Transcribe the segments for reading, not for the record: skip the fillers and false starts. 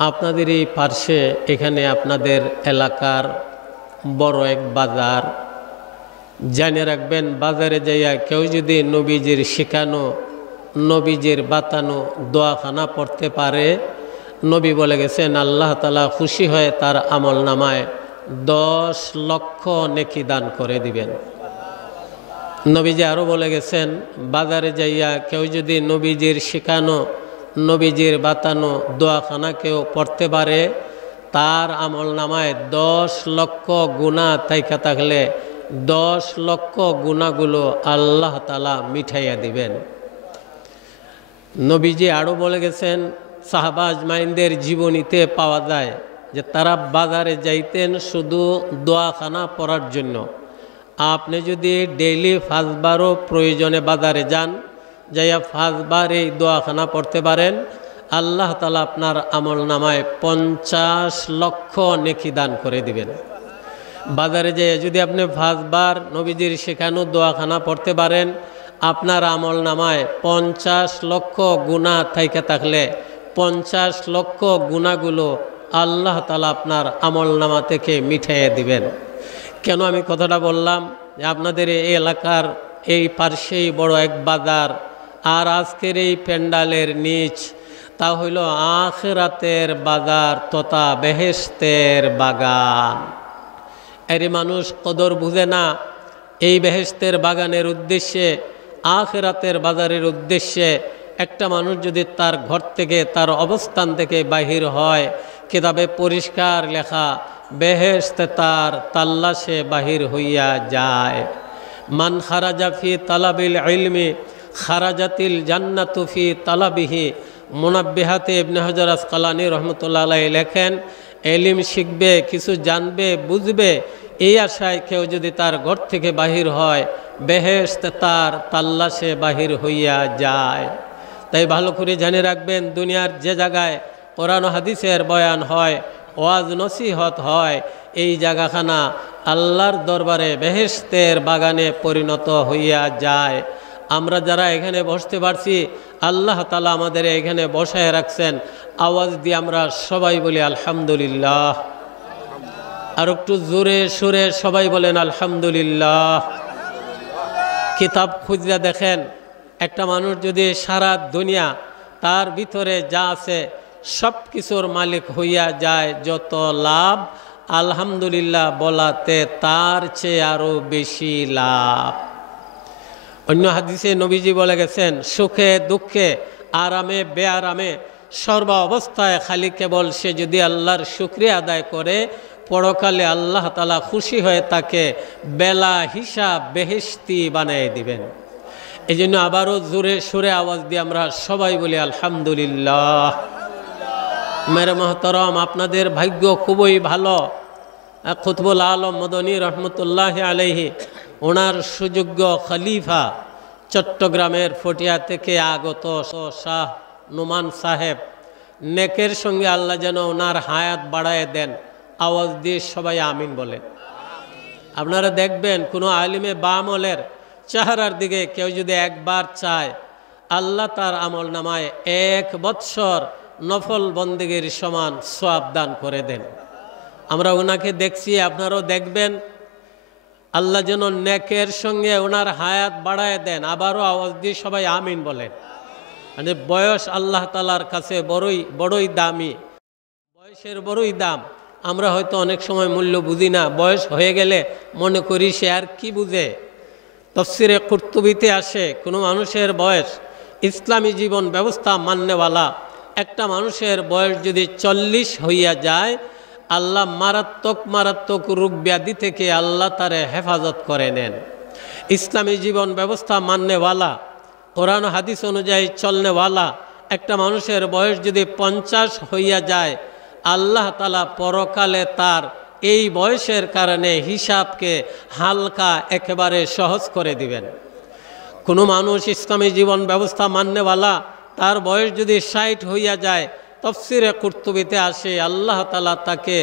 আপনাদের এই পার্শ্বে এখানে আপনাদের এলাকার বড় এক বাজার। জেনে রাখবেন, বাজারে যাইয়া কেউ যদি নবীজির শেখানো, নবীজির বাতানো দোয়াখানা পড়তে পারে, নবী বলে গেছেন আল্লাহ তাআলা খুশি হয়ে তার আমল নামায় 10 লক্ষ নেকি দান করে দিবেন। নবীজি আরও বলে গেছেন, বাজারে যাইয়া কেউ যদি নবীজির শেখানো, নবীজির বাতানো দোয়াখানা কেউ পড়তে পারে, তার আমল নামায় 10 লক্ষ গুনাহ থাইকা থাকলে 10 লক্ষ গুনাহগুলো আল্লাহ তাআলা মিঠাইয়া দিবেন। নবীজি আরও বলে গেছেন, সাহাবা আজমাইনদের জীবনীতে পাওয়া যায় যে তারা বাজারে যাইতেন শুধু দোয়াখানা পড়ার জন্য। আপনি যদি ডেইলি 5 বারও প্রয়োজনে বাজারে যান, যাইয়া 5 বার এই দোয়াখানা পড়তে পারেন, আল্লাহ তাআলা আপনার আমল নামায় 50 লক্ষ নেকি দান করে দিবেন। বাজারে যেয়ে যদি আপনি 5 বার নবীজির শেখানো দোয়াখানা পড়তে পারেন, আপনার আমল নামায় 50 লক্ষ গুনাহ থাইকা থাকলে 50 লক্ষ গুনাহগুলো আল্লাহ তাআলা আপনার আমল নামা থেকে মিঠাইয়ে দিবেন। কেন আমি কথাটা বললাম যে আপনাদের এই এলাকার এই পার্শ্বেই বড় এক বাজার, আর আজকের এই প্যান্ডালের নিচ তা হইল আখিরাতের বাজার তথা বেহেশতের বাগান। এর মানুষ কদর বুঝে না। এই বেহেশতের বাগানের উদ্দেশ্যে, আখিরাতের বাজারের উদ্দেশ্যে একটা মানুষ যদি তার ঘর থেকে, তার অবস্থান থেকে বাহির হয়, কিতাবে পরিষ্কার লেখা বেহেশত তার তাল্লাশে বাহির হইয়া যায়। মান খারাজা ফি তালাবিল ইলমি খারাজাতিল জান্নাতু ফি তালাবিহি। মুনাব্বিহাতে ইবনে হাজার আসকালানী রহমতুল্লাহ আলাইহি লেখেন, এলিম শিখবে, কিছু জানবে, বুঝবে, এই আশায় কেউ যদি তার ঘর থেকে বাহির হয়, বেহেশত তার তাল্লাশে বাহির হইয়া যায়। তাই ভালো করে জেনে রাখবেন, দুনিয়ার যে জায়গায় কোরআন হাদিসের বয়ান হয়, ওয়াজ নসিহত হয়, এই জায়গাখানা আল্লাহর দরবারে বেহেশতের বাগানে পরিণত হইয়া যায়। আমরা যারা এখানে বসতে পারছি, আল্লাহ তাআলা আমাদের এখানে বসায় রাখছেন। আওয়াজ দিয়ে আমরা সবাই বলি আলহামদুলিল্লাহ। আর একটু জোরে সুরে সবাই বলেন আলহামদুলিল্লাহ। কিতাব খুঁজে দেখেন, একটা মানুষ যদি সারা দুনিয়া তার ভিতরে যা আছে সব কিছুর মালিক হইয়া যায়, যত লাভ আলহামদুলিল্লাহ বলাতে তার চেয়ে আরো বেশি লাভ। অন্য হাদিসে নবীজি বলে গেছেন, সুখে দুঃখে আরামে বেআরামে সর্ব অবস্থায় খালি কেবল সে যদি আল্লাহর শুকরিয়া আদায় করে, পরকালে আল্লাহ তাআলা খুশি হয়ে তাকে বেলা হিসাব বেহেশতি বানিয়ে দিবেন। এই জন্য আবারও জোরে সুরে আওয়াজ দিয়ে আমরা সবাই বলি আলহামদুলিল্লাহ। মেরে মহতরম, আপনাদের ভাগ্য খুবই ভালো। কুতুবুল আলম মদনী রহমতুল্লাহ আলাইহি, ওনার সুযোগ্য খলিফা চট্টগ্রামের ফটিয়া থেকে আগত শাহ নোমান সাহেব, নেকের সঙ্গে আল্লাহ যেন ওনার হায়াত বাড়ায় দেন। আওয়াজ দিয়ে সবাই আমিন বলেন। আপনারা দেখবেন, কোনো আলিমে বামলের চেহারার দিকে কেউ যদি একবার চায়, আল্লাহ তার আমল নামায় 1 বৎসর নফল বন্দেগীর সমান সওয়াব দান করে দেন। আমরা ওনাকে দেখছি, আপনারাও দেখবেন। আল্লাহ যেন নেকের সঙ্গে ওনার হায়াত বাড়ায় দেন। আবারও আওয়াজ দিয়ে সবাই আমিন বলেন। মানে বয়স আল্লাহ তাআলার কাছে বড়ই দামি, বয়সের বড়ই দাম। আমরা হয়তো অনেক সময় মূল্য বুঝি না। বয়স হয়ে গেলে মনে করি সে আর কি বুঝে। তাফসিরে কুরতুবিতে আসে, কোনো মানুষের বয়স, ইসলামী জীবন ব্যবস্থা মান্যওয়ালা একটা মানুষের বয়স যদি 40 হইয়া যায়, আল্লাহ মারাত্মক রোগ ব্যাধি থেকে আল্লাহ তারে হেফাজত করে নেন। ইসলামী জীবন ব্যবস্থা মান্যওয়ালা, কোরআন হাদিস অনুযায়ী চলনেওয়ালা একটা মানুষের বয়স যদি 50 হইয়া যায়, আল্লাহ তাআলা পরকালে তার এই বয়সের কারণে হিসাবকে হালকা একেবারে সহজ করে দিবেন। কোনো মানুষ ইসলামী জীবন ব্যবস্থা মান্যওয়ালা, তার বয়স যদি 60 হইয়া যায়, তাফসিরে কুরতুবিতে আসে আল্লাহ তাআলা তাকে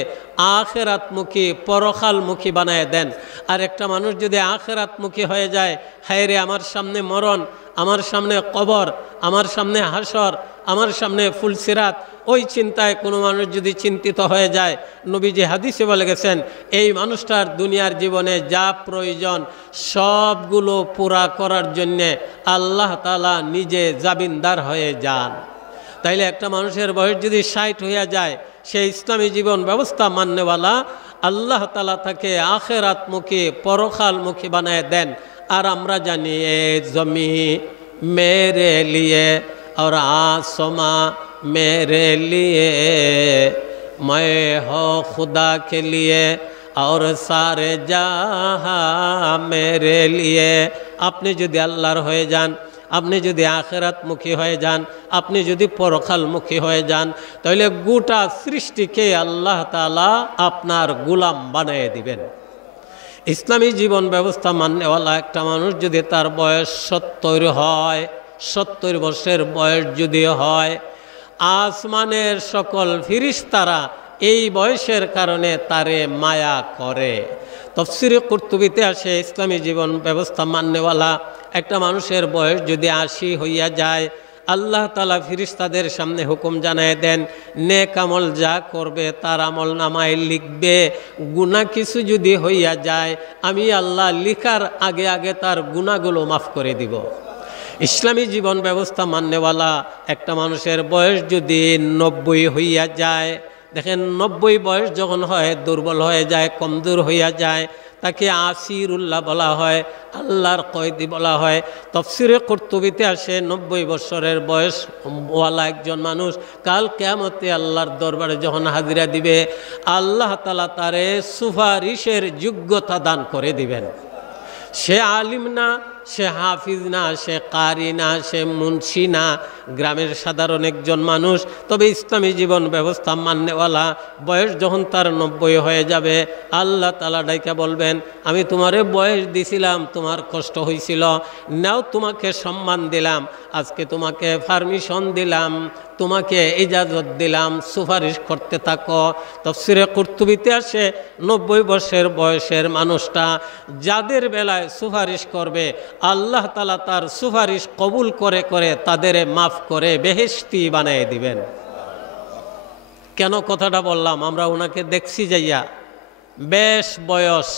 আখিরাতমুখী পরকালমুখী বানায় দেন। আর একটা মানুষ যদি আখিরাতমুখী হয়ে যায়, হায় রে আমার সামনে মরণ, আমার সামনে কবর, আমার সামনে হাসর, আমার সামনে ফুলসিরাত, ওই চিন্তায় কোনো মানুষ যদি চিন্তিত হয়ে যায়, নবীজি হাদিসে বলে গেছেন এই মানুষটার দুনিয়ার জীবনে যা প্রয়োজন সবগুলো পুরা করার জন্যে আল্লাহ তাআলা নিজে জামিনদার হয়ে যান। তাইলে একটা মানুষের বয়স যদি 60 হইয়া যায়, সে ইসলামী জীবন ব্যবস্থা মাননেওয়ালা, আল্লাহ তাআলা তাকে আখিরাতমুখী পরকালমুখী বানায় দেন। আর আমরা জানি এ জমি মেরে লিয়ে और आसमां मेरे लिए, मैं हो खुदा के लिए और सारे जहां मेरे लिए। আপনি যদি আল্লাহর হয়ে যান, আপনি যদি আখিরাতমুখী হয়ে যান, আপনি যদি পরকালমুখী হয়ে যান, তাহলে গোটা সৃষ্টিকে আল্লাহ তাআলা আপনার গোলাম বানিয়ে দিবেন। ইসলামী জীবন ব্যবস্থা মাননেওয়ালা একটা মানুষ যদি তার বয়স 70 হয়, 70 বছরের বয়স যদি হয়, আসমানের সকল ফিরিস্তারা এই বয়সের কারণে তারে মায়া করে। তাফসীরে কুরতুবীতে আসে ইসলামী জীবন ব্যবস্থা মাননেওয়ালা একটা মানুষের বয়স যদি 80 হইয়া যায়, আল্লাহ তাআলা ফিরিস্তাদের সামনে হুকুম জানায় দেন, নেক আমল যা করবে তার আমল নামায় লিখবে। গুনাহ কিছু যদি হইয়া যায়, আমি আল্লাহ লিখার আগে আগে তার গুনাহগুলো মাফ করে দিব। ইসলামী জীবন ব্যবস্থা মাননেওয়ালা একটা মানুষের বয়স যদি 90 হইয়া যায়, দেখেন 90 বয়স যখন হয় দুর্বল হয়ে যায়, কমজোর হইয়া যায়, তাকে আসিরুল্লাহ বলা হয়, আল্লাহর কয়েদি বলা হয়। তাফসীরে কুরতুবীতে আসে 90 বছরের বয়স ওয়ালা একজন মানুষ কাল কিয়ামতে আল্লাহর দরবারে যখন হাজিরা দিবে, আল্লাহ তাআলা তারে সুপারিশের যোগ্যতা দান করে দিবেন। সে আলিম না, সে হাফিজ না, সে কারি না, সে মুন্সি না, গ্রামের সাধারণ একজন মানুষ। তবে ইসলামী জীবন ব্যবস্থা মাননেওয়ালা বয়স যখন তার 90 হয়ে যাবে, আল্লাহ তাআলা ডাইকা বলবেন, আমি তোমারে বয়স দিছিলাম, তোমার কষ্ট হয়েছিল, নাও তোমাকে সম্মান দিলাম, আজকে তোমাকে পারমিশন দিলাম, তোমাকে ইজাজত দিলাম, সুপারিশ করতে থাকো। তাফসীরে কুরতুবীতে আসে 90 বছরের বয়সের মানুষটা যাদের বেলায় সুপারিশ করবে, আল্লাহ তাআলা তার সুপারিশ কবুল করে করে তাদের মাফ করে বেহেশতি বানিয়ে দিবেন। কেন কথাটা বললাম? আমরা ওনাকে দেখছি যাইয়া, বেশ বয়স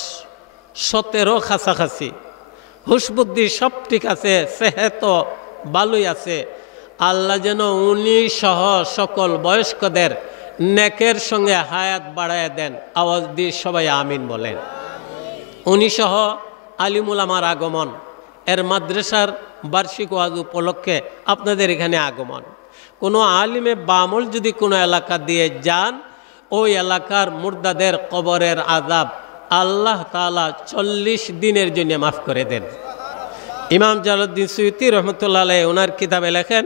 17 কাছাকাছি, হুশ বুদ্ধি সব ঠিক আছে, সেহেত ভালোই আছে। আল্লাহ যেন উনি সহ সকল বয়স্কদের নেকের সঙ্গে হায়াত বাড়ায় দেন। আওয়াজ দিয়ে সবাই আমিন বলেন। উনি সহ আলিমুল আমার আগমন, এর মাদ্রাসার বার্ষিক ওয়াজ উপলক্ষে আপনাদের এখানে আগমন। কোনো আলিমে বামল যদি কোনো এলাকা দিয়ে যান, ওই এলাকার মুর্দাদের কবরের আযাব আল্লাহ তাআলা 40 দিনের জন্য মাফ করে দেন। ইমাম জালালউদ্দিন সুয়ুতী রহমতুল্লাহ আলাইহি ওনার কিতাবে লেখেন,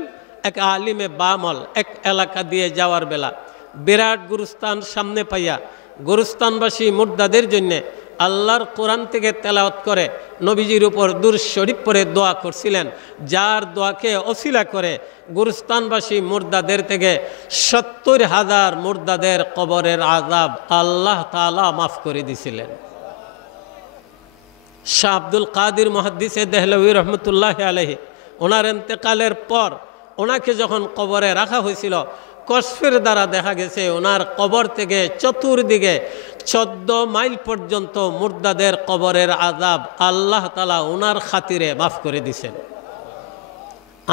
এক আলিমে বামল এক এলাকা দিয়ে যাওয়ার বেলা বিরাট গুরুস্থান সামনে পাইয়া গুরুস্থানবাসী মুর্দাদের জন্যে আল্লাহর কোরআন থেকে তেলাওয়াত করে নবীজির উপর দুরূদ শরীফ পড়ে দোয়া করছিলেন, যার দোয়াকে ওসিলা করে গুরুস্থানবাসী মুর্দাদের থেকে 70,000 মুর্দাদের কবরের আযাব আল্লাহ তাআলা মাফ করে দিছিলেন। শাহ আব্দুল কাদির মুহাদ্দিসে দেহলভী রহমতুল্লাহ আলাইহি ওনার ইন্তেকালের পর ওনাকে যখন কবরে রাখা হয়েছিল, কশফের দ্বারা দেখা গেছে ওনার কবর থেকে চতুর্দিকে 14 মাইল পর্যন্ত মুর্দাদের কবরের আযাব আল্লাহ তাআলা ওনার খাতিরে মাফ করে দিছেন।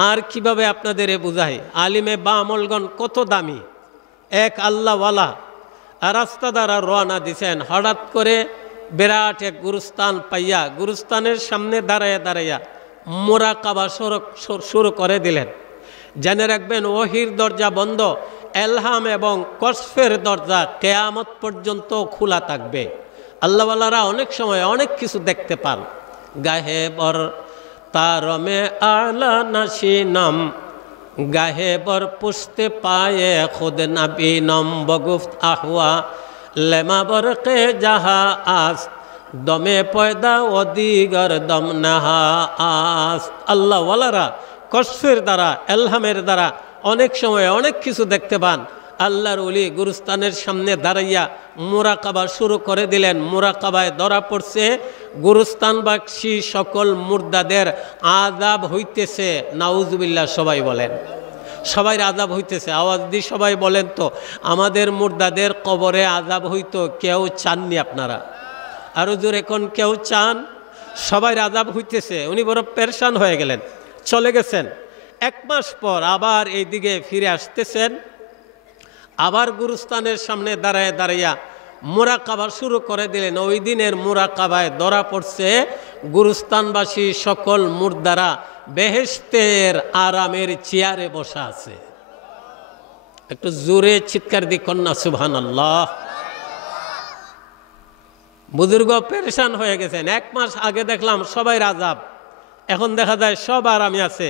আর কিভাবে আপনাদের বুঝাই, আলিমে বামলগণ কত দামি। এক আল্লাহওয়ালা রাস্তা দ্বারা রওনা দিছেন, হঠাৎ করে বিরাট এক গুরুস্থান পাইয়া গুরুস্থানের সামনে দাঁড়াইয়া দাঁড়াইয়া মুরাকাবা শুরু করে দিলেন। জেনে রাখবেন, ওহির দরজা বন্ধ, এলহাম এবং কশফের দরজা কিয়ামত পর্যন্ত খোলা থাকবে। আল্লাহওয়ালারা অনেক সময় অনেক কিছু দেখতে পান। গাহে বর তারমে আলা নাশিনম, গাহে বর পুষতে পায়ে খুদ নবীনম বগুফত আহওয়া লেমা বরকে জাহা আস দমে পয়দা অদিগর দম নাহা আস। আল্লাহওয়ালারা কশফের দ্বারা এলহামের দ্বারা অনেক সময় অনেক কিছু দেখতে পান। আল্লাহর ওলি গুরুস্থানের সামনে দাঁড়াইয়া মুরাকাবা শুরু করে দিলেন। মুরাকাবায় ধরা পড়ছে গুরুস্থানবাসী সকল মুর্দাদের আযাব হইতেছে। নাউজুবিল্লাহ, সবাই বলেন। সবাই আযাব হইতেছে। আওয়াজ দিয়ে সবাই বলেন তো, আমাদের মুর্দাদের কবরে আযাব হইতো কেউ চাননি আপনারা? আর হুজুর এখন কেউ চান? সবাই আযাব হইতেছে। উনি বড় পেরেশান হয়ে গেলেন, চলে গেছেন। 1 মাস পর আবার এইদিকে ফিরে আসতেছেন, আবার গুরুস্থানের সামনে দাঁড়ায় দাঁড়াইয়া মুরাকাবা শুরু করে দিলেন। ওই দিনের মুরাকাবায় ধরা পড়ছে গুরুস্থানবাসী সকল মুর্দারা বেহেশতের আরামের চেয়ারে বসা আছে। একটু জোরে চিৎকার দি কন্যা সুবহানাল্লাহ। বুজুর্গ পেরেশান হয়ে গেছেন। 1 মাস আগে দেখলাম সবাই আযাব, এখন দেখা যায় সব আরামে আছে।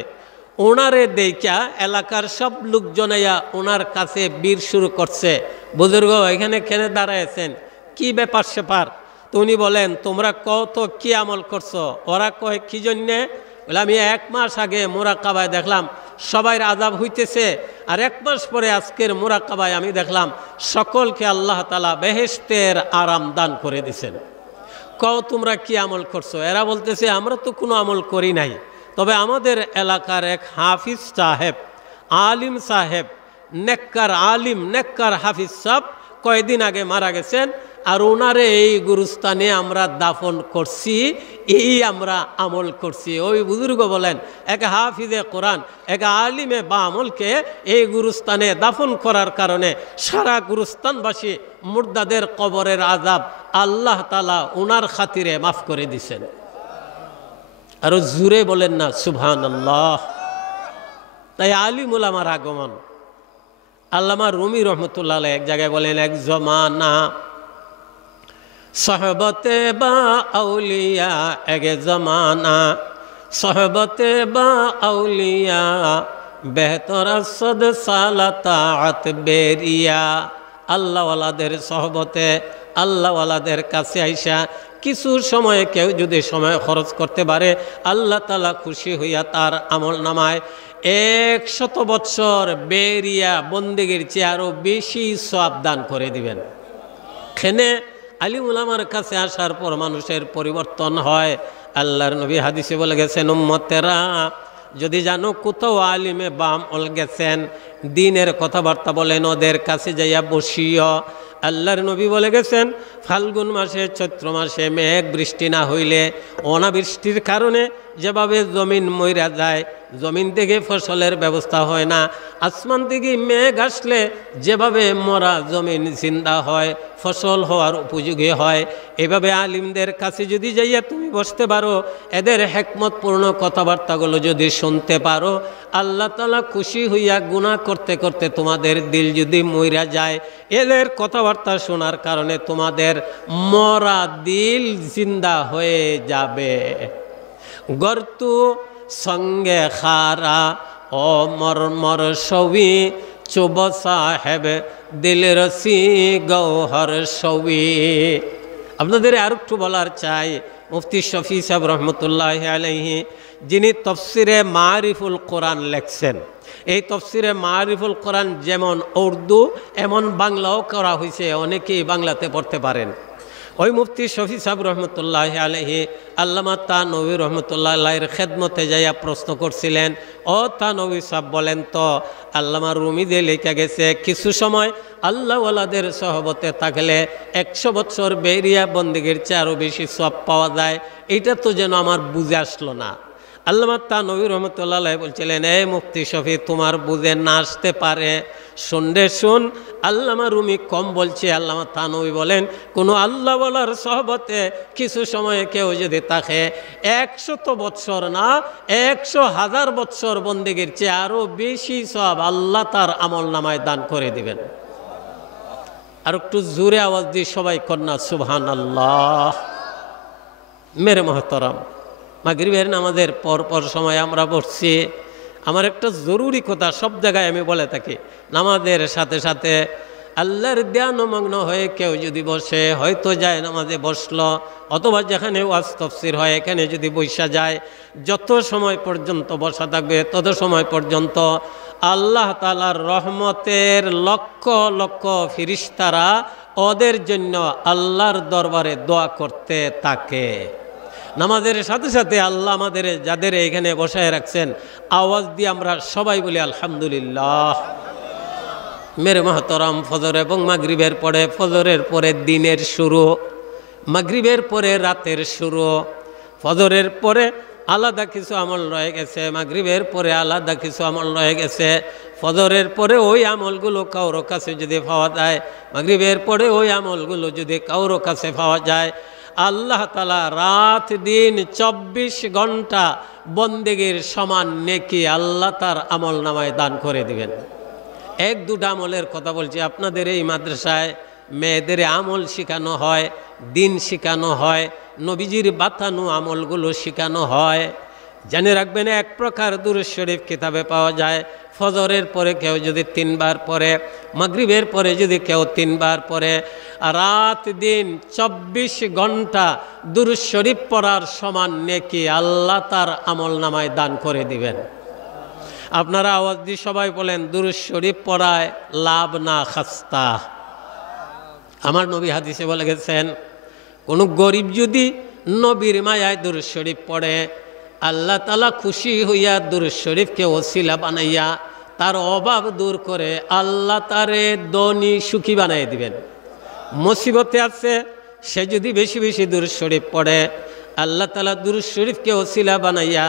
ওনারে দেইখা এলাকার সব লোকজনাইয়া ওনার কাছে বীর শুরু করছে, বুজুর্গ এখানে কেনে দাঁড়াইছেন, কি ব্যাপার সেপার? তো উনি বলেন, তোমরা কত কি আমল করছো? ওরা কয় কি জন্যে? বলে, আমি 1 মাস আগে মুরাকাবায় দেখলাম সবাই আযাব হইতেছে, আর 1 মাস পরে আজকের মুরাকাবায় আমি দেখলাম সকলকে আল্লাহ তাআলা বেহেশতের আরাম দান করে দিছেন। কও তোমরা কি আমল করছো? এরা বলতেছে, আমরা তো কোনো আমল করি নাই, তবে আমাদের এলাকার এক হাফিজ সাহেব, আলিম সাহেব, নেককার আলিম, নেককার হাফিজ সাহেব কয়েকদিন আগে মারা গেছেন, আর ওনারে এই গুরুস্থানে আমরা দাফন করছি, এই আমরা আমল করছি। ওই বুজুর্গ বলেন, এক হাফিজে কোরআন, এক আলিমে বা আমলকে এই গুরুস্থানে দাফন করার কারণে সারা গুরুস্থানবাসী মুর্দাদের কবরের আযাব আল্লাহ তাআলা ওনার খাতিরে মাফ করে দিছেন। আরো জুড়ে বলেন না সুবহানাল্লাহ। তাই আলিম উলামার আগমন। আল্লামা রুমি রহমতুল্লাহ আলাইহি এক জায়গায় বলেন, এক জমানা সহবতে বা আউলিয়া, এক জমানা সহবতে বা আউলিয়া, বেহতর সদ সালাতাত বেরিয়া। আল্লাহওয়ালাদের সহবতে, আল্লাহওয়ালাদের কাছে আইসা কিছু সময়ে কেউ যদি সময় খরচ করতে পারে, আল্লাহ তাআলা খুশি হইয়া তার আমল নামায় 100 বৎসর বেরিয়া বন্দেগীর চেয়ে আরও বেশি সওয়াব দান করে দিবেন। এখানে আলিম উলামার কাছে আসার পর মানুষের পরিবর্তন হয়। আল্লাহর নবী হাদিসে বলে গেছেন, উম্মতেরা যদি জানো কোথাও আলিমে বাম ওল গেছেন, দিনের কথাবার্তা বলেন, ওদের কাছে যাইয়া বসিও। আল্লাহর নবী বলে গেছেন, ফাল্গুন মাসে, চৈত্র মাসে মেঘ বৃষ্টি না হইলে, অনাবৃষ্টির কারণে যেভাবে জমিন মইরা যায়, জমিন থেকে ফসলের ব্যবস্থা হয় না, আসমান থেকে মেঘ আসলে যেভাবে মরা জমিন জিন্দা হয়, ফসল হওয়ার উপযোগী হয়, এভাবে আলিমদের কাছে যদি যাইয়া তুমি বসতে পারো, এদের হিকমতপূর্ণ কথাবার্তাগুলো যদি শুনতে পারো, আল্লাহ তাআলা খুশি হইয়া গুনাহ করতে করতে তোমাদের দিল যদি মইরা যায়, এদের কথাবার্তা শোনার কারণে তোমাদের মরা দিল জিন্দা হয়ে যাবে। গর্তু সঙ্গে খারা ও মরমর সবি, চুব সাহেব দিল রসি গৌহর সবি। আপনাদের আর একটু বলার চাই, মুফতি শফি সাহেব রহমতুল্লাহ আলাইহি, যিনি তফসিরে মারিফুল কোরআন লেখছেন, এই তফসিরে মারিফুল কোরআন যেমন উর্দু এমন বাংলাও করা হয়েছে, অনেকেই বাংলাতে পড়তে পারেন। ওই মুফতি শফি সাহেব রহমতুল্লাহ আলাইহি আল্লামা তানভী রহমতুল্লাহ আলাইহির খেদমতে যাইয়া প্রশ্ন করছিলেন, ও তানভী সাহেব বলেন তো, আল্লামা রুমি দিয়ে লেখা গেছে কিছু সময় আল্লাহওয়ালাদের সহবতে থাকলে 100 বছর বেরিয়া বন্দেগীর চেয়ে আরও বেশি সওয়াব পাওয়া যায়, এটা তো যেন আমার বুঝে আসলো না। আল্লামা তানভী রহমতুল্লাহ আলাইহি বলছিলেন, এই মুফতি শফি, তোমার বুঝে না আসতে পারে, শুনলে শুন, আল্লামা রুমি কম বলছে। আল্লামা তানভী বলেন, কোনো আল্লাহওয়ালার সহবতে কিছু সময়ে কেউ যদি থাকে 100 বৎসর না, 100,000 বৎসর বন্দেগীর চেয়ে আরও বেশি সওয়াব আল্লাহ তার আমল নামায় দান করে দিবেন। আর একটু জোরে আওয়াজ দিয়ে সবাই কন্যা সুবহানাল্লাহ। মেরে মহতরম, মাগরিবের নামাজের পর সময় আমরা বসছি। আমার একটা জরুরি কথা সব জায়গায় আমি বলে থাকি, নামাজের সাথে সাথে আল্লাহর ধ্যানমগ্ন হয়ে কেউ যদি বসে, হয়তো যায় নামাজে বসলো, অথবা যেখানে ওয়াজ তাফসীর হয় এখানে যদি বসা যায়, যত সময় পর্যন্ত বসা থাকবে তত সময় পর্যন্ত আল্লাহ তাআলার রহমতের লক্ষ লক্ষ ফেরেশতারা ওদের জন্য আল্লাহর দরবারে দোয়া করতে থাকে। নামাজের সাথে সাথে আল্লাহ আমাদের যাদের এখানে বসায় রাখছেন আওয়াজ দিয়ে আমরা সবাই বলি আলহামদুলিল্লাহ। মেরে মাহতরম, ফজর এবং মাগরিবের পরে, ফজরের পরে দিনের শুরু, মাগরিবের পরে রাতের শুরু। ফজরের পরে আলাদা কিছু আমল রয়ে গেছে, মাগরিবের পরে আলাদা কিছু আমল রয়ে গেছে। ফজরের পরে ওই আমলগুলো কারোর কাছে যদি পাওয়া যায়, মাগরিবের পরে ওই আমলগুলো যদি কারোর কাছে পাওয়া যায়, আল্লাহ তাআলা রাত দিন 24 ঘন্টা বন্দেগীর সমান নেকি আল্লাহ তার আমল নামায় দান করে দিবেন। এক দুটা আমলের কথা বলছি। আপনাদের এই মাদ্রাসায় মেয়েদের আমল শেখানো হয়, দিন শেখানো হয়, নবীজির বাতানো আমলগুলো শেখানো হয়। জেনে রাখবেন, এক প্রকার দুরূদ শরীফ কিতাবে পাওয়া যায়। ফজরের পরে কেউ যদি 3 বার পড়ে, মাগরিবের পরে যদি কেউ 3 বার পড়ে, রাত দিন 24 ঘন্টা দুরূদ শরীফ পড়ার সমান নেকি আল্লাহ তার আমল নামায় দান করে দিবেন। আপনারা আওয়াজ দিয়ে সবাই বলেন, দুরূদ শরীফ পড়ায় লাভ না খাস্তা। আমার নবী হাদিসে বলে গেছেন, কোনো গরিব যদি নবীর মায়ায় দুরূদ শরীফ পড়ে, আল্লাহ তাআলা খুশি হইয়া দুরূদ শরীফকে ওসিলা বানাইয়া তার অভাব দূর করে আল্লাহ তারে ধনী সুখী বানাই দিবেন। মুসিবতে আছে, সে যদি বেশি বেশি দুরূদ শরীফ পড়ে, আল্লাহ তাআলা দুরূদ শরীফকে ওসিলা বানাইয়া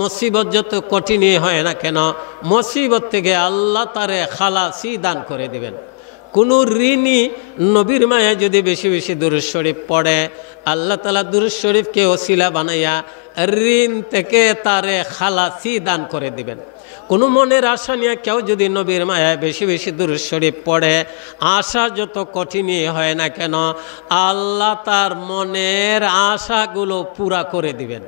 মুসিবত যত কঠিনই হয় না কেন, মুসিবত থেকে আল্লাহ তারে খালাসি দান করে দিবেন। কোনো ঋণী নবীর মায়া যদি বেশি বেশি দুরূদ শরীফ পড়ে, আল্লাহ তাআলা দুরূদ শরীফকে ওসিলা বানাইয়া ঋণ থেকে তারে খালাসি দান করে দিবেন। কোনো মনের আশা নিয়ে কেউ যদি নবীর মায়ায় বেশি বেশি দুরূদ শরীফ পড়ে, আশা যত কঠিনই হয় না কেন, আল্লাহ তার মনের আশাগুলো পুরা করে দিবেন।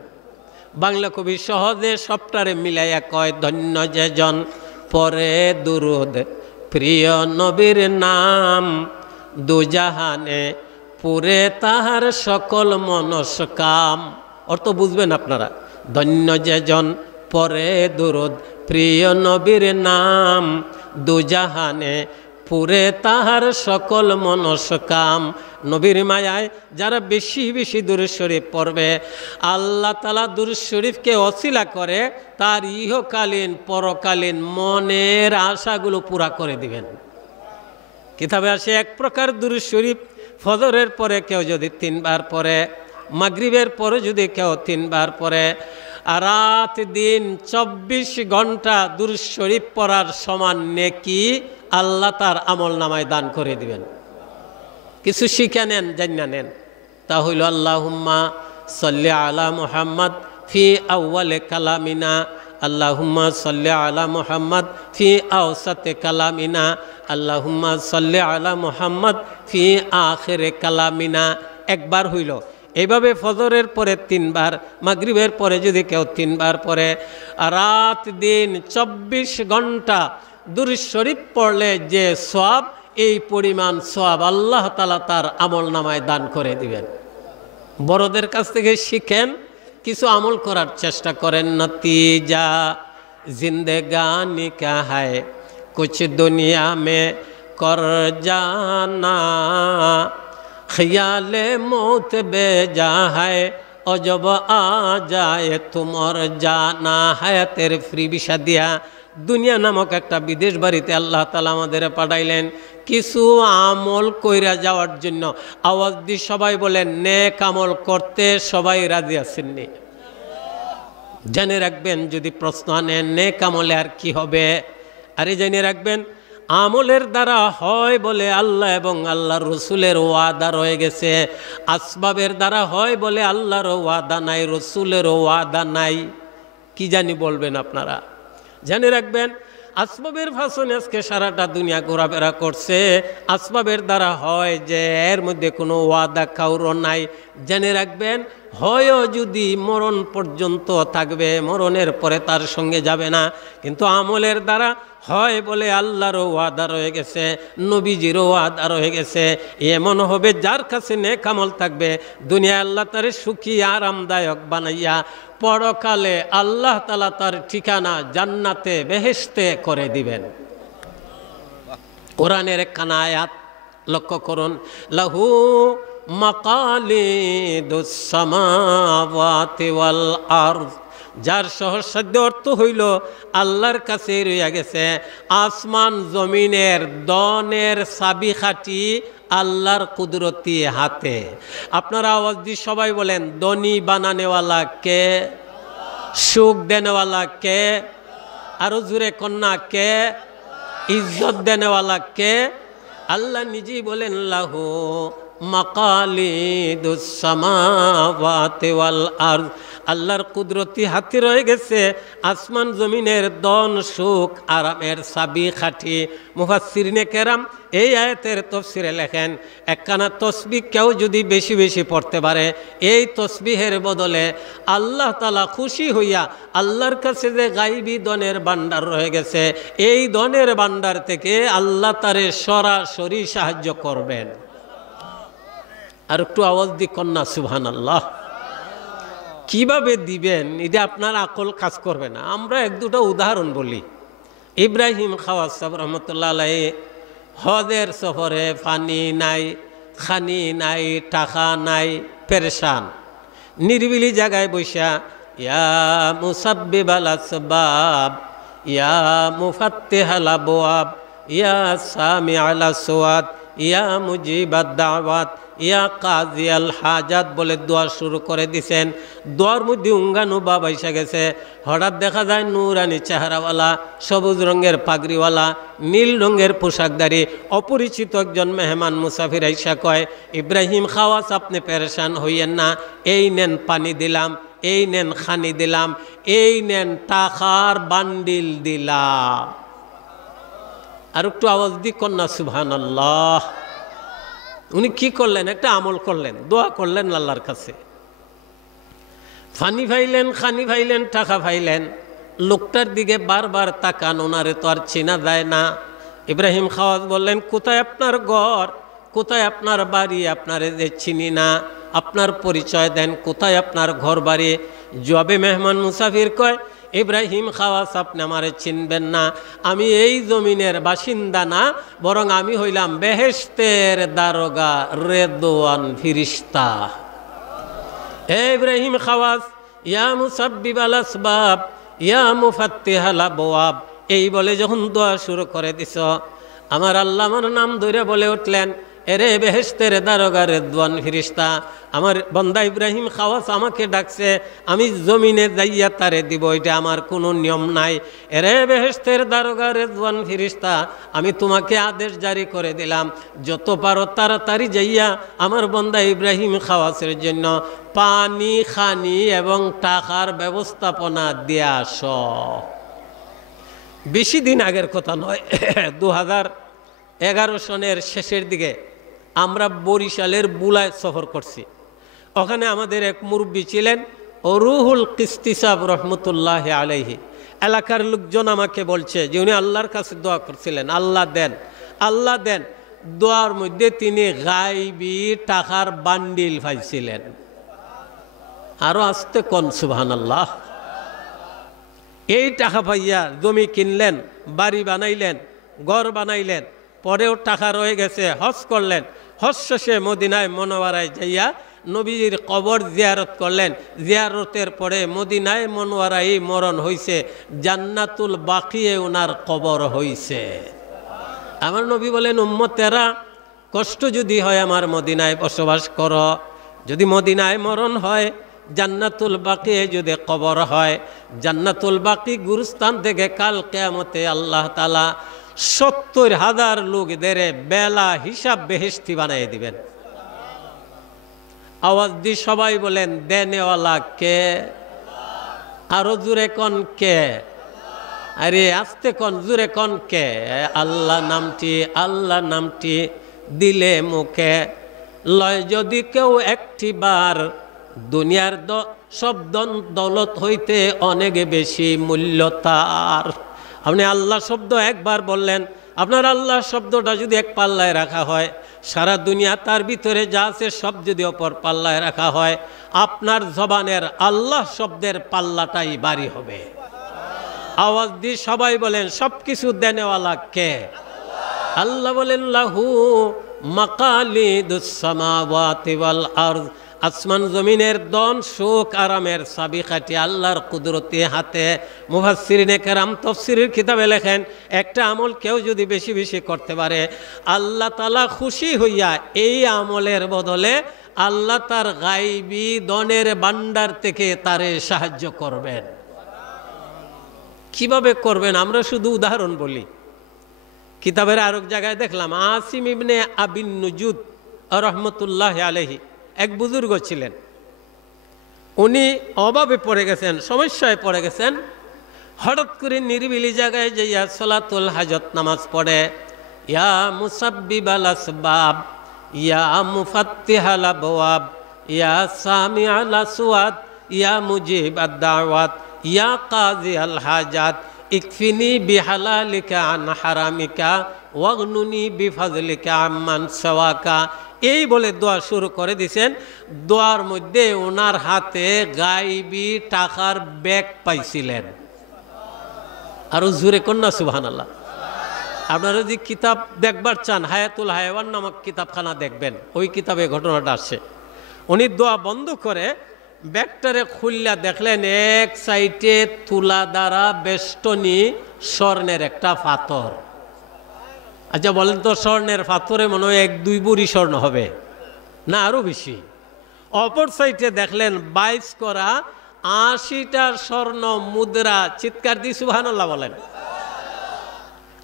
বাংলা কবি সহজে সবটারে মিলাইয়া কয়, ধন্য যেজন পড়ে দুরূদ প্রিয় নবীর নাম, দুজাহানে পুরে তাহার সকল মনস্কাম। অর্থ বুঝবেন আপনারা, ধন্য যেজন পড়ে দুরূদ প্রিয় নবীর নাম, দুজাহানে পুরে তাহার সকল মনস্কাম। নবীর মায়ায় যারা বেশি বেশি দুরূদ শরীফ পড়বে, আল্লাহ তাআলা দুরূদ শরীফকে ওসিলা করে তার ইহকালীন পরকালীন মনের আশাগুলো পুরা করে দিবেন। কিতাবে আসে, এক প্রকার দুরূদ শরীফ ফজরের পরে কেউ যদি 3 বার পড়ে, মাগরিবের পরে যদি কেউ 3 বার পড়ে, আর রাত দিন 24 ঘন্টা দুরূদ শরীফ পড়ার সমান নেকি আল্লাহ তার আমল নামায় দান করে দিবেন। কিছু শিখে নেন, জান্না নেন। তা হইল, আল্লাহুম্মা সাল্লি আলা মুহাম্মদ ফি আউয়ালে কালামিনা, আল্লাহুম্মা সাল্লি আলা মুহাম্মদ ফি আওসাতে কালামিনা, আল্লাহুম্মা সাল্লি আলা মুহাম্মদ ফি আখিরে কালামিনা। একবার হইল। এইভাবে ফজরের পরে 3 বার, মাগরিবের পরে যদি কেউ 3 বার পড়ে, রাত দিন 24 ঘন্টা দুরূদ শরীফ পড়লে যে সওয়াব, এই পরিমাণ সওয়াব আল্লাহ তাআলা তার আমল নামায় দান করে দিবেন। বড়দের কাছ থেকে শিখেন, কিছু আমল করার চেষ্টা করেন। নতিজা জিন্দেগানি কা হ্যায় কুছ দুনিয়া মে কর জানা, খিয়ালে মৌত বেজা হ্যায় ও জব আ যায় তোমার জানা। হায়াতের ফ্রি ভিসা দিয়া দুনিয়া নামক একটা বিদেশ বাড়িতে আল্লাহ তাআলা আমাদের পাঠাইলেন কিছু আমল কইরা যাওয়ার জন্য। আওয়াজ দিয়ে সবাই বলেন, নেক আমল করতে সবাই রাজি আছেননি? জেনে রাখবেন, যদি প্রশ্ন আনেন নেক আমলে আর কি হবে, আরে জেনে রাখবেন, আমলের দ্বারা হয় বলে আল্লাহ এবং আল্লাহর রসুলের ওয়াদা রয়ে গেছে। আসবাবের দ্বারা হয় বলে আল্লাহর ওয়াদা নাই, রসুলের ওয়াদা নাই। কি জানি বলবেন আপনারা? জেনে রাখবেন, আসবাবের ফাঁসনে আজকে সারাটা দুনিয়া ঘোরাফেরা করছে। আসবাবের দ্বারা হয় যে এর মধ্যে কোনো ওয়াদা কাউরও নাই। জেনে রাখবেন, হয়ও যদি মরণ পর্যন্ত থাকবে, মরণের পরে তার সঙ্গে যাবে না। কিন্তু আমলের দ্বারা হয় বলে আল্লাহরও ওয়াদা রয়ে গেছে, নবীজিরও ওয়াদা রয়ে গেছে। এমন হবে যার কাছে নেক আমল থাকবে, দুনিয়া আল্লাহ তারে সুখী আরামদায়ক বানাইয়া পরকালে আল্লাহ তাআলা তার ঠিকানা জান্নাতে বেহেশতে করে দিবেন। কোরআনের একখানা আয়াত লক্ষ্য করুন, লাহু মাকালিদুস সামাওয়াতি ওয়াল আরদ, যার সহজসাধ্য অর্থ হইল আল্লাহর কাছে রইয়া গেছে আসমান জমিনের দনের চাবিকাঠি আল্লাহর কুদরতি হাতে। আপনারা আওয়াজ দিয়ে সবাই বলেন, দনি বানানেওয়ালা কে? সুখ দেনেওয়ালা কে? আরো জুড়ে কন্যা কে? ইজ্জত দেনেওয়ালা কে? আল্লাহ নিজেই বলেন, লাহু মাকালিদুস সামাওয়াতি ওয়াল আরদ, আল্লাহর কুদরতি হাতে রয়ে গেছে আসমান জমিনের দন সুখ আরামের চাবিকাঠি। মুফাসসিরিনে কেরাম এই আয়াতের তাফসীরে লেখেন, একখানা তসবিহ কেউ যদি বেশি বেশি পড়তে পারে, এই তসবিহের বদলে আল্লাহ তাআলা খুশি হইয়া আল্লাহর কাছে যে গায়বী দনের ভান্ডার রয়ে গেছে, এই দনের ভান্ডার থেকে আল্লাহ তারে সরাসরি সাহায্য করবেন। আর একটু আওয়াজ দি কন্যা সুবহানাল্লাহ। কিভাবে দিবেন এটা আপনার আকল কাজ করবে না। আমরা এক দুটো উদাহরণ বলি। ইব্রাহিম খাওয়াস সাহেব রহমতুল্লাহ আলাইহি হজের সফরে পানি নাই, খানি নাই, টাকা নাই, পেরেশান, নিরিবিলি জায়গায় বৈশা ইয়া মুসাব্বিবাল আসবাব, ইয়া মুফাত্তিহাল আবওয়াব, ইয়া সামিআল আসওয়াত, ইয়া মুজিবাদ দাওয়াত, ইয়া কাজিয়াল হাজাত বলে দোয়া শুরু করে দিছেন। দোয়ার মধ্যে উঙ্গানু বাবা এসে গেছে। হঠাৎ দেখা যায় নুরানি চেহারাওয়ালা, সবুজ রঙের পাগড়িওয়ালা, নীল রঙের পোশাকধারী অপরিচিত একজন মেহমান মুসাফির আইসা কয়, ইব্রাহিম খাওয়াস, আপনি পেরেশান হইয়েন না, এই নেন পানি দিলাম, এই নেন খানি দিলাম, এই নেন টাকার বান্ডিল দিলাম। আর একটু আওয়াজ দি কন্যা সুবহানাল্লাহ। উনি কি করলেন? একটা আমল করলেন, দোয়া করলেন আল্লাহর কাছে। ফানি ফাইলেন, খানি ফাইলেন, টাকা ফাইলেন। লোকটার দিকে বারবার তাকান, ওনারে তো আর চেনা যায় না। ইব্রাহিম খাওয়াজ বললেন, কোথায় আপনার ঘর, কোথায় আপনার বাড়ি? আপনারে যে চিনি না, আপনার পরিচয় দেন, কোথায় আপনার ঘর বাড়ি? জবাবে মেহমান মুসাফির কয়, ইব্রাহিম খাওয়াস, আপনি আমারে চিনবেন না, আমি এই জমিনের বাসিন্দা না, বরং আমি হইলাম বেহেশতের দারোগা, রেদওয়ান ফিরিস্তা। হে ইব্রাহিম খাওয়াস, ইয়া মুসাব্বিবাল আসবাব, ইয়া মুফাত্তিহাল আবওয়াব, এই বলে যখন দোয়া শুরু করে দিছ, আমার আল্লাহ আমার নাম ধরে বলে উঠলেন, এরে বেহেশতের দারোগা, রেদওয়ান ফিরিস্তা, আমার বান্দা ইব্রাহিম খাওয়াস আমাকে ডাকছে, আমি জমিনে যাইয়া তারে দিব, এটা আমার কোনো নিয়ম নাই। এরে বেহেশতের দারোগা, রেদওয়ান ফিরিস্তা, আমি তোমাকে আদেশ জারি করে দিলাম, যত পারো তাড়াতাড়ি যাইয়া আমার বান্দা ইব্রাহিম খাওয়াসের জন্য পানি, খানি এবং টাকার ব্যবস্থাপনা দিয়ে আস। বেশি দিন আগের কথা নয়, 2011 সনের শেষের দিকে আমরা বরিশালের বুলায় সফর করছি। ওখানে আমাদের এক মুরব্বী ছিলেন, রুহুল কিস্তি সাহেব রহমতুল্লাহ আলাইহি। এলাকার লোকজন আমাকে বলছে যে উনি আল্লাহর কাছে দোয়া করছিলেন, আল্লাহ দেন, আল্লাহ দেন। দোয়ার মধ্যে তিনি গায়বী টাকার বান্ডিল পাইছিলেন। আরো আসতে কোন সুবহানাল্লাহ। এই টাকা পাইয়া জমি কিনলেন, বাড়ি বানাইলেন, ঘর বানাইলেন, পরেও টাকা রয়ে গেছে, হজ করলেন। হজ শেষে মদিনায় মনোয়ারায় যাইয়া নবীর কবর জিয়ারত করলেন। জিয়ারতের পরে মদিনায় মনোয়ারায় মরণ হইছে, জান্নাতুল বাকিয়ে ওনার কবর হইছে। আমার নবী বলেন, উম্মতেরা কষ্ট যদি হয় আমার মদিনায় বসবাস করো, যদি মদিনায় মরণ হয়, জান্নাতুল বাকি যদি কবর হয়, জান্নাতুল বাকি গুরুস্থান থেকে কাল কিয়ামতে আল্লাহ তাআলা 70,000 লোকদের বেলা হিসাব বেহেশতি বানিয়ে দিবেন। আওয়াজ দিয়ে সবাই বলেন, দেনেওয়ালা কে? আরো জুড়ে কোন কে? আরে আস্তে কোন, জুড়ে কোন কে? আল্লাহ নামটি, আল্লাহ নামটি দিলে মুখে লয় যদি কেউ একটি বার, দুনিয়ার সব দৌলত হইতে অনেক বেশি মূল্য তার। আপনি আল্লাহ শব্দ একবার বললেন, আপনার আল্লাহ শব্দটা যদি এক পাল্লায় রাখা হয়, সারা দুনিয়া তার ভিতরে যা আছে সব যদি অপর পাল্লায় রাখা হয়, আপনার জবানের আল্লাহ শব্দের পাল্লাটাই ভারী হবে। আওয়াজ দিয়ে সবাই বলেন, সব কিছু দেনেওয়ালা কে? আল্লাহ বলেন লাহু মাকালিদুস সামাওয়াতি ওয়াল আরদ, আসমান জমিনের দন সুখ আরামের চাবিকাঠি আল্লাহর কুদরতি হাতে। মুফাসসিরিনে কেরাম তাফসীরের কিতাবে লেখেন, একটা আমল কেউ যদি বেশি বেশি করতে পারে, আল্লাহ তাআলা খুশি হইয়া এই আমলের বদলে আল্লাহ তার গায়বী দনের ভান্ডার থেকে তারে সাহায্য করবেন। কিভাবে করবেন আমরা শুধু উদাহরণ বলি। কিতাবের আরেক জায়গায় দেখলাম, আসিম ইবনে আবিন নুজুদ রহমতুল্লাহ আলাইহি এক বুজুর্গ ছিলেন। উনি অভাবে পড়ে গেছেন, সমস্যায় পড়ে গেছেন। হঠাৎ করে নিরিবিলি জায়গায় যাইয়া সালাতুল হাজত নামাজ পড়ে, ইয়া মুসাব্বিবাল আসবাব, ইয়া মুফাত্তিহাল আবওয়াব, ইয়া সামিআল আসওয়াত, ইয়া মুজিবাদ দাওয়াত, ইয়া কাযিয়াল হাজাত, ইকফিনি বিহালালিকা আন হারামিকা ওয়াগনুনি বিফাজলিকা আম্মান সাওয়াকা। এই বলে দোয়া শুরু করে দিয়েছেন। দোয়ার মধ্যে ওনার হাতে গায়বী টাকার ব্যাগ পাইছিলেন। আরো জোরে কন্যা সুবহানাল্লাহ। আপনারা যদি কিতাব দেখবার চান, হায়াতুল হায়াওয়ান নামক কিতাবখানা দেখবেন, ওই কিতাবে ঘটনাটা আসে। উনি দোয়া বন্ধ করে ব্যাগটারে খুললা দেখলেন এক সাইডে তুলা দ্বারা বেষ্টনী স্বর্ণের একটা পাথর। আচ্ছা বলেন তো, স্বর্ণের পাথরে মনে হয় 1-2 বুড়ি স্বর্ণ হবে না, আরো বেশি। অপর সাইডে দেখলেন 22 করা 80টা স্বর্ণ মুদ্রা। চিৎকার দিয়ে সুবহানাল্লাহ বলেন।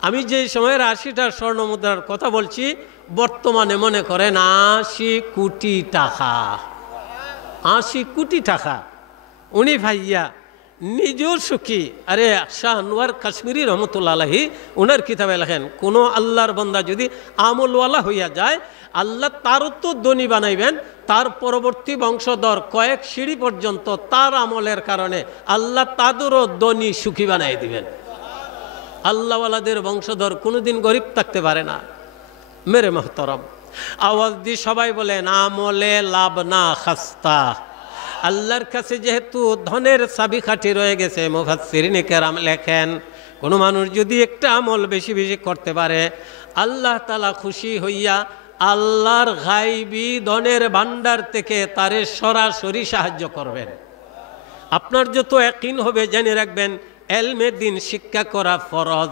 আমি যে সময়ের 80টা স্বর্ণ মুদ্রার কথা বলছি, বর্তমানে মনে করেন 80 কোটি টাকা। 80 কোটি টাকা। উনি ভাইয়া নিজেও সুখী। আরে শাহ আনোয়ার কাশ্মীরি রহমতুল্লাহ আলাইহি ওনার কিতাবে লেখেন, কোনো আল্লাহর বান্দা যদি আমলওয়ালা হইয়া যায়, আল্লাহ তারও তো ধনী বানাইবেন, তার পরবর্তী বংশধর কয়েক সিঁড়ি পর্যন্ত তার আমলের কারণে আল্লাহ তাদেরও ধনী সুখী বানাই দিবেন। আল্লাহওয়ালাদের বংশধর কোনোদিন গরিব থাকতে পারে না। মেরে মোহতরম, আওয়াজ দিয়ে সবাই বলেন আমলে লাভ না খাস্তা। আল্লাহর কাছে যেহেতু ধনের চাবিকাঠি রয়ে গেছে, মুফাসসিরিনে কেরাম লেখেন, কোনো মানুষ যদি একটা আমল বেশি বেশি করতে পারে, আল্লাহ তাআলা খুশি হইয়া আল্লাহর গায়বী ধনের ভান্ডার থেকে তারে সরাসরি সাহায্য করবেন। আপনার যত ইয়াকিন হবে, জেনে রাখবেন এলমে দিন শিক্ষা করা ফরজ।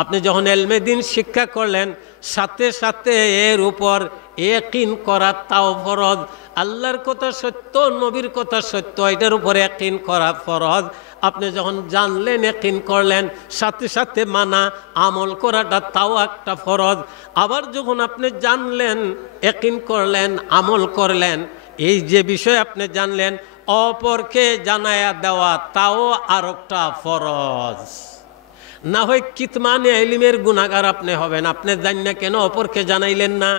আপনি যখন এলমে দিন শিক্ষা করলেন, সাথে সাথে এর উপর ইয়াকিন করা তাও ফরজ। আল্লাহর কথা সত্য, নবীর কথা সত্য, এটার উপর ইয়াকিন করা ফরজ। আপনি যখন জানলেন, ইয়াকিন করলেন, সাথে সাথে মানা আমল করাটা তাও একটা ফরজ। আবার যখন আপনি জানলেন, ইয়াকিন করলেন, আমল করলেন, এই যে বিষয় আপনি জানলেন, অপরকে জানায়া দেওয়া তাও আর একটা ফরজ। না হয় কিতমানে ইলমের গুনাহগার আপনি হবেন। আপনি জানেন কেন অপরকে জানাইলেন না?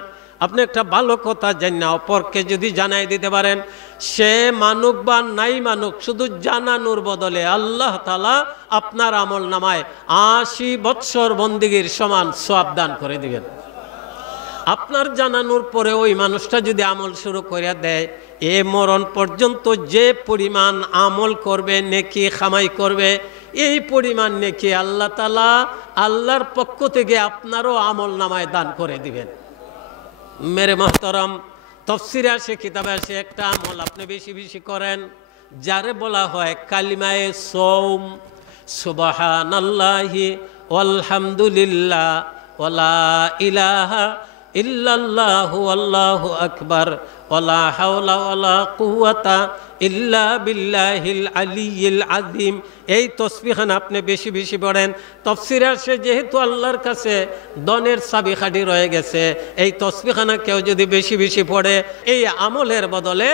আপনি একটা ভালো কথা জানেন, অপরকে যদি জানাই দিতে পারেন, সে মানুক বা নাই মানুক, শুধু জানানোর বদলে আল্লাহ তাআলা আপনার আমল নামায় 80 বৎসর বন্দেগীর সমান সওয়াব দান করে দিবেন। আপনার জানানোর পরে ওই মানুষটা যদি আমল শুরু করে দেয়, এ মরণ পর্যন্ত যে পরিমাণ আমল করবে, নেকি কামাই করবে, এই পরিমাণ নেকি আল্লাহ তাআলা আল্লাহর পক্ষ থেকে আপনারও আমল নামায় দান করে দিবেন। মেরে মোহতরম, তাফসীরে আসে, কিতাবে আসে, একটা আমল আপনি বেশি বেশি করেন, যারে বলা হয় কালিমায়ে সওম, সুবহানাল্লাহি ওয়ালহামদুলিল্লাহ ওয়ালা ইলাহা ইল্লাল্লাহু আল্লাহু আকবার ওয়ালা হাওলা ওয়ালা কুওয়াতা ইল্লা বিল্লাহিল আলিয়্যিল আযীম। এই তাসবিহখানা আপনি বেশি বেশি পড়েন। তাফসীরে আসে, যেহেতু আল্লাহর কাছে ধনের চাবিকাঠি রয়ে গেছে, এই তাসবিহখানা কেউ যদি বেশি বেশি পড়ে, এই আমলের বদলে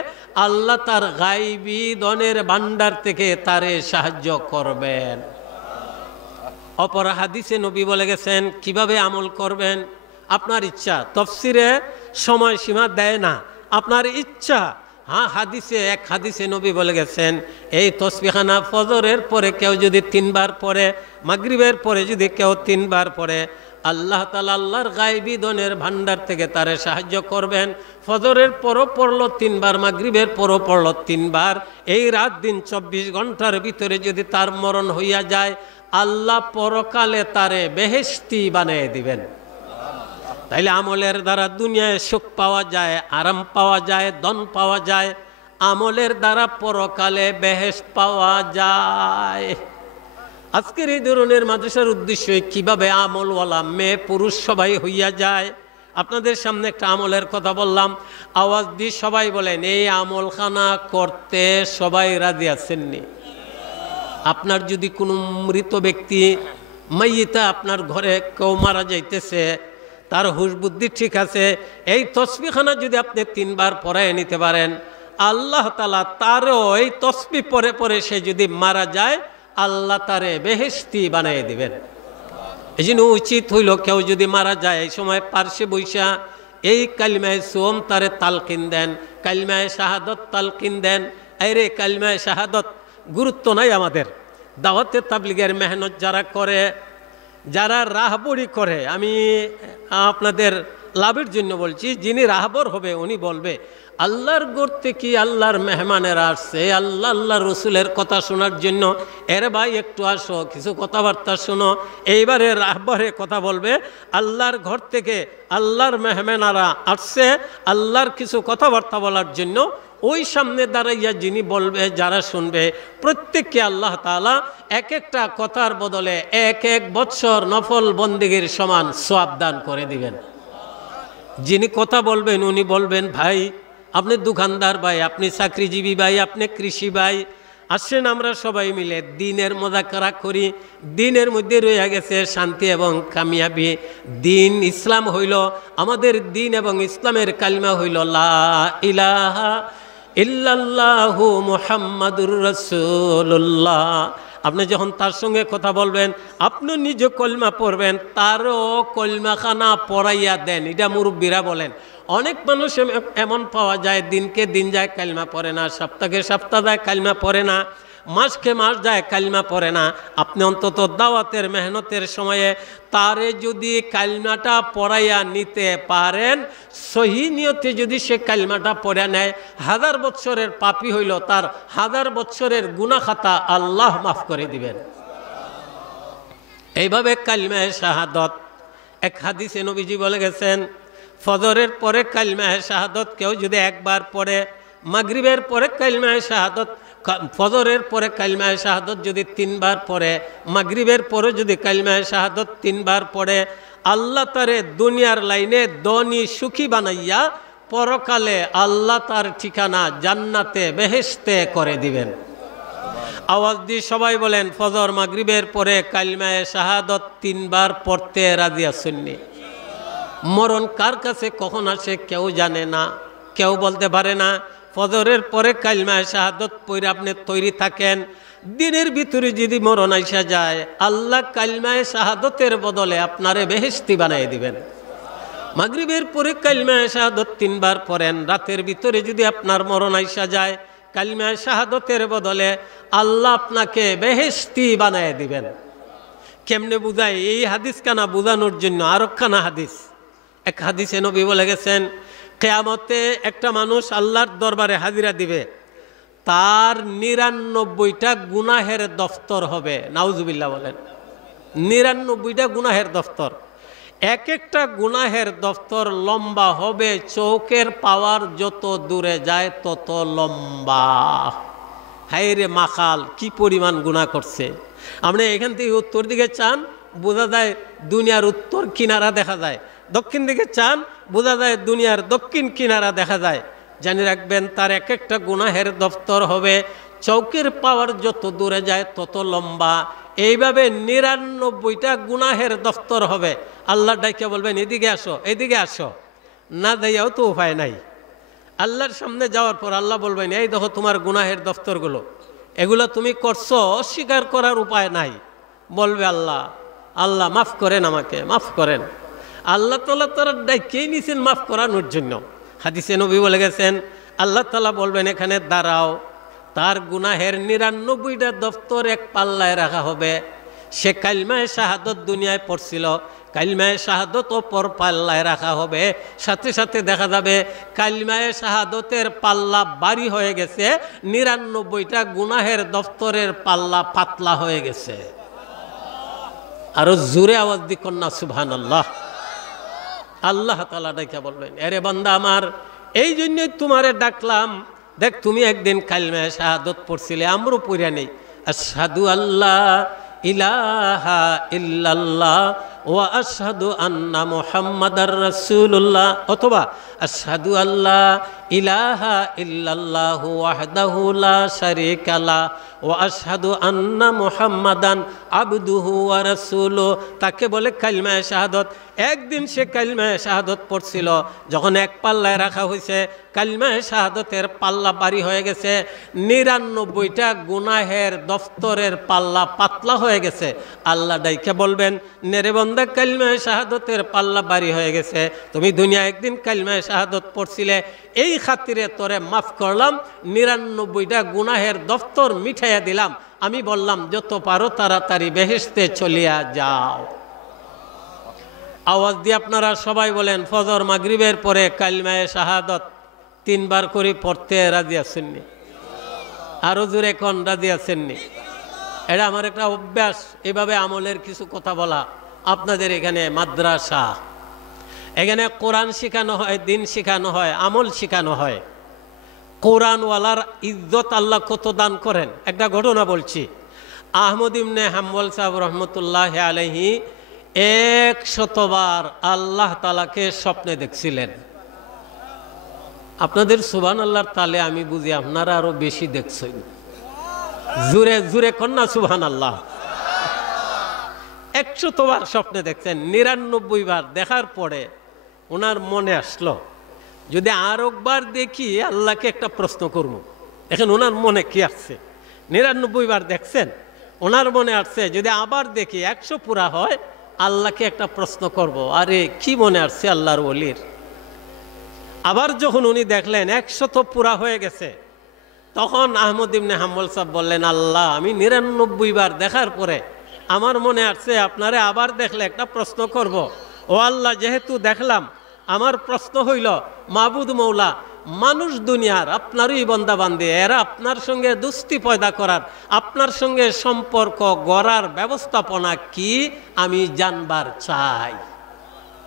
আল্লাহ তার গায়বী ধনের ভান্ডার থেকে তারে সাহায্য করবেন। অপর হাদিসে নবী বলে গেছেন কিভাবে আমল করবেন। আপনার ইচ্ছা, তাফসীরে সময়সীমা দেয় না, আপনার ইচ্ছা। হ্যাঁ, এক হাদিসে নবী বলে গেছেন, এই তাসবিহখানা ফজরের পরে কেউ যদি 3 বার পড়ে, মাগরিবের পরে যদি কেউ 3 বার পড়ে, আল্লাহ তাআলা আল্লাহর গায়বী ধনের ভান্ডার থেকে তারে সাহায্য করবেন। ফজরের পরও পড়লো 3 বার, মাগরিবের পরও পড়লো 3 বার, এই রাত দিন 24 ঘন্টার ভিতরে যদি তার মরণ হইয়া যায়, আল্লাহ পরকালে তারে বেহেশতি বানিয়ে দিবেন। তাইলে আমলের দ্বারা দুনিয়ায় সুখ পাওয়া যায়, আরাম পাওয়া যায়, ধন পাওয়া যায়, আমলের দ্বারা পরকালে বেহেশত পাওয়া যায়। আজকের এই ধরনের মাদ্রাসার উদ্দেশ্য কিভাবে আমলওয়ালা মেয়ে পুরুষ সবাই হইয়া যায়। আপনাদের সামনে একটা আমলের কথা বললাম, আওয়াজ দিয়ে সবাই বলেন এই আমলখানা করতে সবাই রাজি আছেননি? আপনার যদি কোনো মৃত ব্যক্তি মাইয়িতা আপনার ঘরে কেউ মারা যাইতেছে, তার হুশ বুদ্ধি ঠিক আছে, এই তসবিখানা যদি আপনি 3 বার পড়ায় নিতে পারেন, আল্লাহ তাআলা তারও এই তসবি পরে পরে সে যদি মারা যায় আল্লাহ তারে বেহেশতি বানিয়ে দিবেন। এই জন্য উচিত হইল কেউ যদি মারা যায় এই সময় পার্শ্বে বৈশা এই কালিমায়ে সোম তারে তালকিন দেন, কালিমায়ে শাহাদত তালকিন দেন। আরে কালিমায়ে শাহাদত গুরুত্ব নাই আমাদের। দাওয়াতে তাবলিগের মেহনত যারা করে, যারা রাহবরি করে, আমি আপনাদের লাভের জন্য বলছি, যিনি রাহবর হবে উনি বলবে আল্লাহর ঘর থেকে আল্লাহর মেহমানেরা আসছে আল্লাহ রসুলের কথা শোনার জন্য, এর ভাই একটু আসো কিছু কথাবার্তা শোনো। এইবারে রাহবরে কথা বলবে আল্লাহর ঘর থেকে আল্লাহর মেহমানেরা আসছে আল্লাহর কিছু কথাবার্তা বলার জন্য। ওই সামনে দাঁড়াইয়া যিনি বলবে, যারা শুনবে, প্রত্যেককে আল্লাহ তাআলা এক একটা কথার বদলে 1 বৎসর নফল বন্দেগীর সমান সওয়াব দান করে দিবেন। যিনি কথা বলবেন উনি বলবেন ভাই আপনি দোকানদার ভাই, আপনি চাকরিজীবী ভাই, আপনি কৃষি ভাই, আসেন আমরা সবাই মিলে দিনের মুযাকারা করি। দিনের মধ্যে রয়ে গেছে শান্তি এবং কামিয়াবি। দিন ইসলাম হইল আমাদের দিন এবং ইসলামের কালিমা হইল লা ইলাহা ইল্লাল্লাহু মুহাম্মাদুর রাসূলুল্লাহ। আপনি যখন তার সঙ্গে কথা বলবেন আপনি নিজে কলমা পড়বেন, তারও কলমাখানা পড়াইয়া দেন। এটা মুরব্বীরা বলেন। অনেক মানুষ এমন পাওয়া যায় দিনকে দিন যায় কালমা পড়ে না, সপ্তাহে সপ্তাহ যায় কালমা পড়ে না, মাসকে মাস যায় কালমা পড়ে না। আপনি অন্তত দাওয়াতের মেহনতের সময়ে তারে যদি কালমাটা পড়াইয়া নিতে পারেন, সহি নিয়তে যদি সে কালমাটা পড়ে নেয়, 1000 বৎসরের পাপী হইল তার 1000 বৎসরের গুনাহ খাতা আল্লাহ মাফ করে দিবেন। এইভাবে কালিমায়ে শাহাদত, এক হাদিসে নবীজি বলে গেছেন ফজরের পরে কালিমায়ে শাহাদত কেউ যদি একবার পড়ে, মাগরিবের পরে কালিমায়ে শাহাদত, ফজরের পরে কালিমায়ে শাহাদত যদি 3 বার পড়ে, মাগরিবের পরে যদি কালিমায়ে শাহাদত 3 বার পড়ে, আল্লাহ তারে দুনিয়ার লাইনে ধনী সুখী বানাইয়া পরকালে আল্লাহ তার ঠিকানা জান্নাতে বেহেশতে করে দিবেন। আওয়াজ দিয়ে সবাই বলেন ফজর মাগরিবের পরে কালিমায়ে শাহাদত 3 বার পড়তে রাজি আছেননি? মরণ কার কাছে কখন আসে কেউ জানে না, কেউ বলতে পারে না। ফজরের পরে কালিমায়ে শাহাদত পড়ে আপনি তৈরি থাকেন, দিনের ভিতরে যদি মরণ আইসা যায় আল্লাহ কালিমায়ে শাহাদতের বদলে আপনারে বেহেশতি বানিয়ে দিবেন। মাগরিবের পরে কালিমায়ে শাহাদত 3 বার পড়েন, রাতের ভিতরে যদি আপনার মরণ আইসা যায় কালিমায়ে শাহাদতের বদলে আল্লাহ আপনাকে বেহেশতি বানিয়ে দিবেন। কেমনে বুঝায়? এই হাদিস কানা বোঝানোর জন্য আরেকখানা হাদিস। এক হাদিসে নবী বলে গেছেন কিয়ামতে একটা মানুষ আল্লাহর দরবারে হাজিরা দিবে, তার 99টা গুনাহের দফতর হবে। নাউজুবিল্লাহ বলেন। 99টা গুনাহের দফতর। এক একটা গুনাহের দফতর লম্বা হবে চৌকের পাওয়ার যত দূরে যায় তত লম্বা। হায়রে মাখাল, কি পরিমাণ গুনাহ করছে। আপনি এখান থেকে উত্তর দিকে চান, বোঝা যায় দুনিয়ার উত্তর কিনারা দেখা যায়। দক্ষিণ দিকে চান, বোঝা যায় দুনিয়ার দক্ষিণ কিনারা দেখা যায়। জানি রাখবেন তার এক একটা গুনাহের দফতর হবে চৌকের পাওয়ার যত দূরে যায় তত লম্বা। এইভাবে 99টা গুনাহের দফতর হবে। আল্লাহ ডাইকে বলবেন এদিকে আসো, এদিকে আসো। না যাইয়াও তো উপায় নাই। আল্লাহর সামনে যাওয়ার পর আল্লাহ বলবেন এই দেখো তোমার গুনাহের দফতরগুলো, এগুলো তুমি করছো, অস্বীকার করার উপায় নাই। বলবে আল্লাহ, আল্লাহ মাফ করেন, আমাকে মাফ করেন। আল্লাহ তাআলা তারা ডাইকেই নিছেন মাফ করানোর জন্য। হাদিসে নবী বলে গেছেন আল্লাহ তাআলা বলবেন এখানে দাঁড়াও, তার গুনাহের 99টা দফতর এক পাল্লায় রাখা হবে। সে কালিমায়ে শাহাদত দুনিয়ায় পড়ছিল, কালিমায়ে শাহাদত অপর পাল্লায় রাখা হবে। সাথে সাথে দেখা যাবে কালিমায়ে শাহাদতের পাল্লা ভারী হয়ে গেছে, 99টা গুনাহের দফতরের পাল্লা পাতলা হয়ে গেছে। আরো জোরে আওয়াজ দি কন্যা সুবহানাল্লাহ। আল্লাহ তাআলা ডাইকা বলবেন, আরে বান্দা আমার, এই জন্যই তোমারে ডাকলাম। দেখ, তুমি একদিন কালিমা শাহাদত পড়ছিলে, আমরও পড়িয়া নেই। আশহাদু আল্লাহ ইলাহা ইল্লাল্লাহ ওয়া আশহাদু আন্না মুহাম্মাদার রাসূলুল্লাহ, অথবা আশহাদু আল্লাহ ইলাহা ইল্লাল্লাহু ওয়াহদাহু লা শারীকা লা ওয়া আশহাদু আন্না মুহাম্মাদান আবদুহু ওয়া রাসূলুহু। তাকে বলে কালিমা শাহাদত। একদিন সে কালিমা শাহাদত পড়ছিল, যখন এক পাল্লায় রাখা হয়েছে, কালিমা শাহাদতের পাল্লা ভারী হয়ে গেছে, ৯৯টা গুনাহের দফতরের পাল্লা পাতলা হয়ে গেছে। আল্লাহ ডাইকে বলবেন, নেরে বান্দা, কালিমা শাহাদতের পাল্লা ভারী হয়ে গেছে, তুমি দুনিয়া একদিন কালিমা শাহাদত পড়ছিলে, এই খাতিরে তোরে মাফ করলাম, ৯৯টা গুনাহের দফতর মিঠাইয়া দিলাম। আমি বললাম, যত পারো তাড়াতাড়ি বেহেশতে চলিয়া যাও। আওয়াজ দিয়ে আপনারা সবাই বলেন, ফজর মাগরিবের পরে কালিমা শাহাদত 3 বার করে পড়তে রাজি আছেননি? আরো জোরে কোন রাজি আছেননি? এটা আমার একটা অভ্যাস, এভাবে আমলের কিছু কথা বলা। আপনাদের এখানে মাদ্রাসা, এখানে কোরআন শেখানো হয়, দিন শেখানো হয়, আমল শেখানো হয়। কোরআনওয়ালার ইজ্জত আল্লাহ কত দান করেন। একটা ঘটনা বলছি। আহমদ ইবনে হাম্বল সাহেব রহমতুল্লাহ আলাইহি 100 বার আল্লাহ তাআলাকে স্বপ্নে দেখছিলেন। আপনাদের সুবহানাল্লাহর তালে আমি বুঝি আপনারা আরো বেশি দেখছেন। জুরে জুরে কন্যা সুবহানাল্লাহ। 100 বার স্বপ্নে দেখছেন। 99 বার দেখার পরে ওনার মনে আসলো, যদি আর একবার দেখি আল্লাহকে একটা প্রশ্ন করব। দেখেন ওনার মনে কি আসছে। 99 বার দেখছেন, ওনার মনে আসছে যদি আবার দেখি 100 পুরা হয়, আল্লাহকে একটা প্রশ্ন করব। আরে কি মনে আসছে আল্লাহর ওলির। আবার যখন উনি দেখলেন 100 তো পুরা হয়ে গেছে, তখন আহমদ ইবনে হাম্বল সাহেব বললেন, আল্লাহ, আমি 99 বার দেখার পরে আমার মনে আসছে আপনারে আবার দেখলে একটা প্রশ্ন করব। ও আল্লাহ, যেহেতু দেখলাম, আমার প্রশ্ন হইল, মাবুদ মৌলা, মানুষ দুনিয়ার আপনারই বান্দা বান্দী, এরা আপনার সঙ্গে দুস্তি পয়দা করার, আপনার সঙ্গে সম্পর্ক গড়ার ব্যবস্থাপনা কি, আমি জানবার চাই।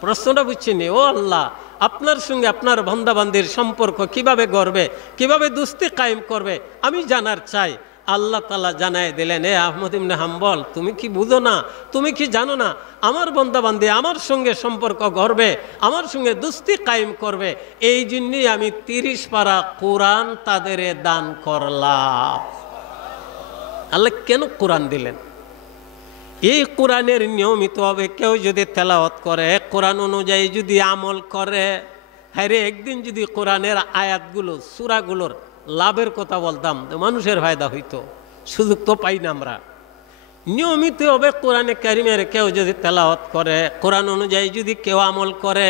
প্রশ্নটা বুঝছিনি। ও আল্লাহ, আপনার সঙ্গে আপনার বান্দা বান্দির সম্পর্ক কিভাবে গড়বে, কিভাবে দুস্তি কায়েম করবে, আমি জানার চাই। আল্লাহ তাআলা জানায় দিলেন, এ আহমদ ইবনে হাম্বল, তুমি কি বুঝো না, তুমি কি জানো না, আমার বান্দা বান্দী আমার সঙ্গে সম্পর্ক গড়বে, আমার সঙ্গে দুস্তি কায়েম করবে, এই জন্যই আমি 30 পারা কোরআন তাদের দান করলাম। আল্লাহ কেন কোরআন দিলেন? এই কোরআনের নিয়মিতভাবে কেউ যদি তেলাওয়াত করে, কোরআন অনুযায়ী যদি আমল করে, হ্যাঁ, একদিন যদি কোরআনের আয়াতগুলো, সূরাগুলোর লাভের কথা বলতাম, মানুষের ফায়দা হইতো। সুযোগ তো পাই না আমরা। নিয়মিতভাবে কোরআনে কারিমের কেউ যদি তেলাওয়াত করে, কোরআন অনুযায়ী যদি কেউ আমল করে,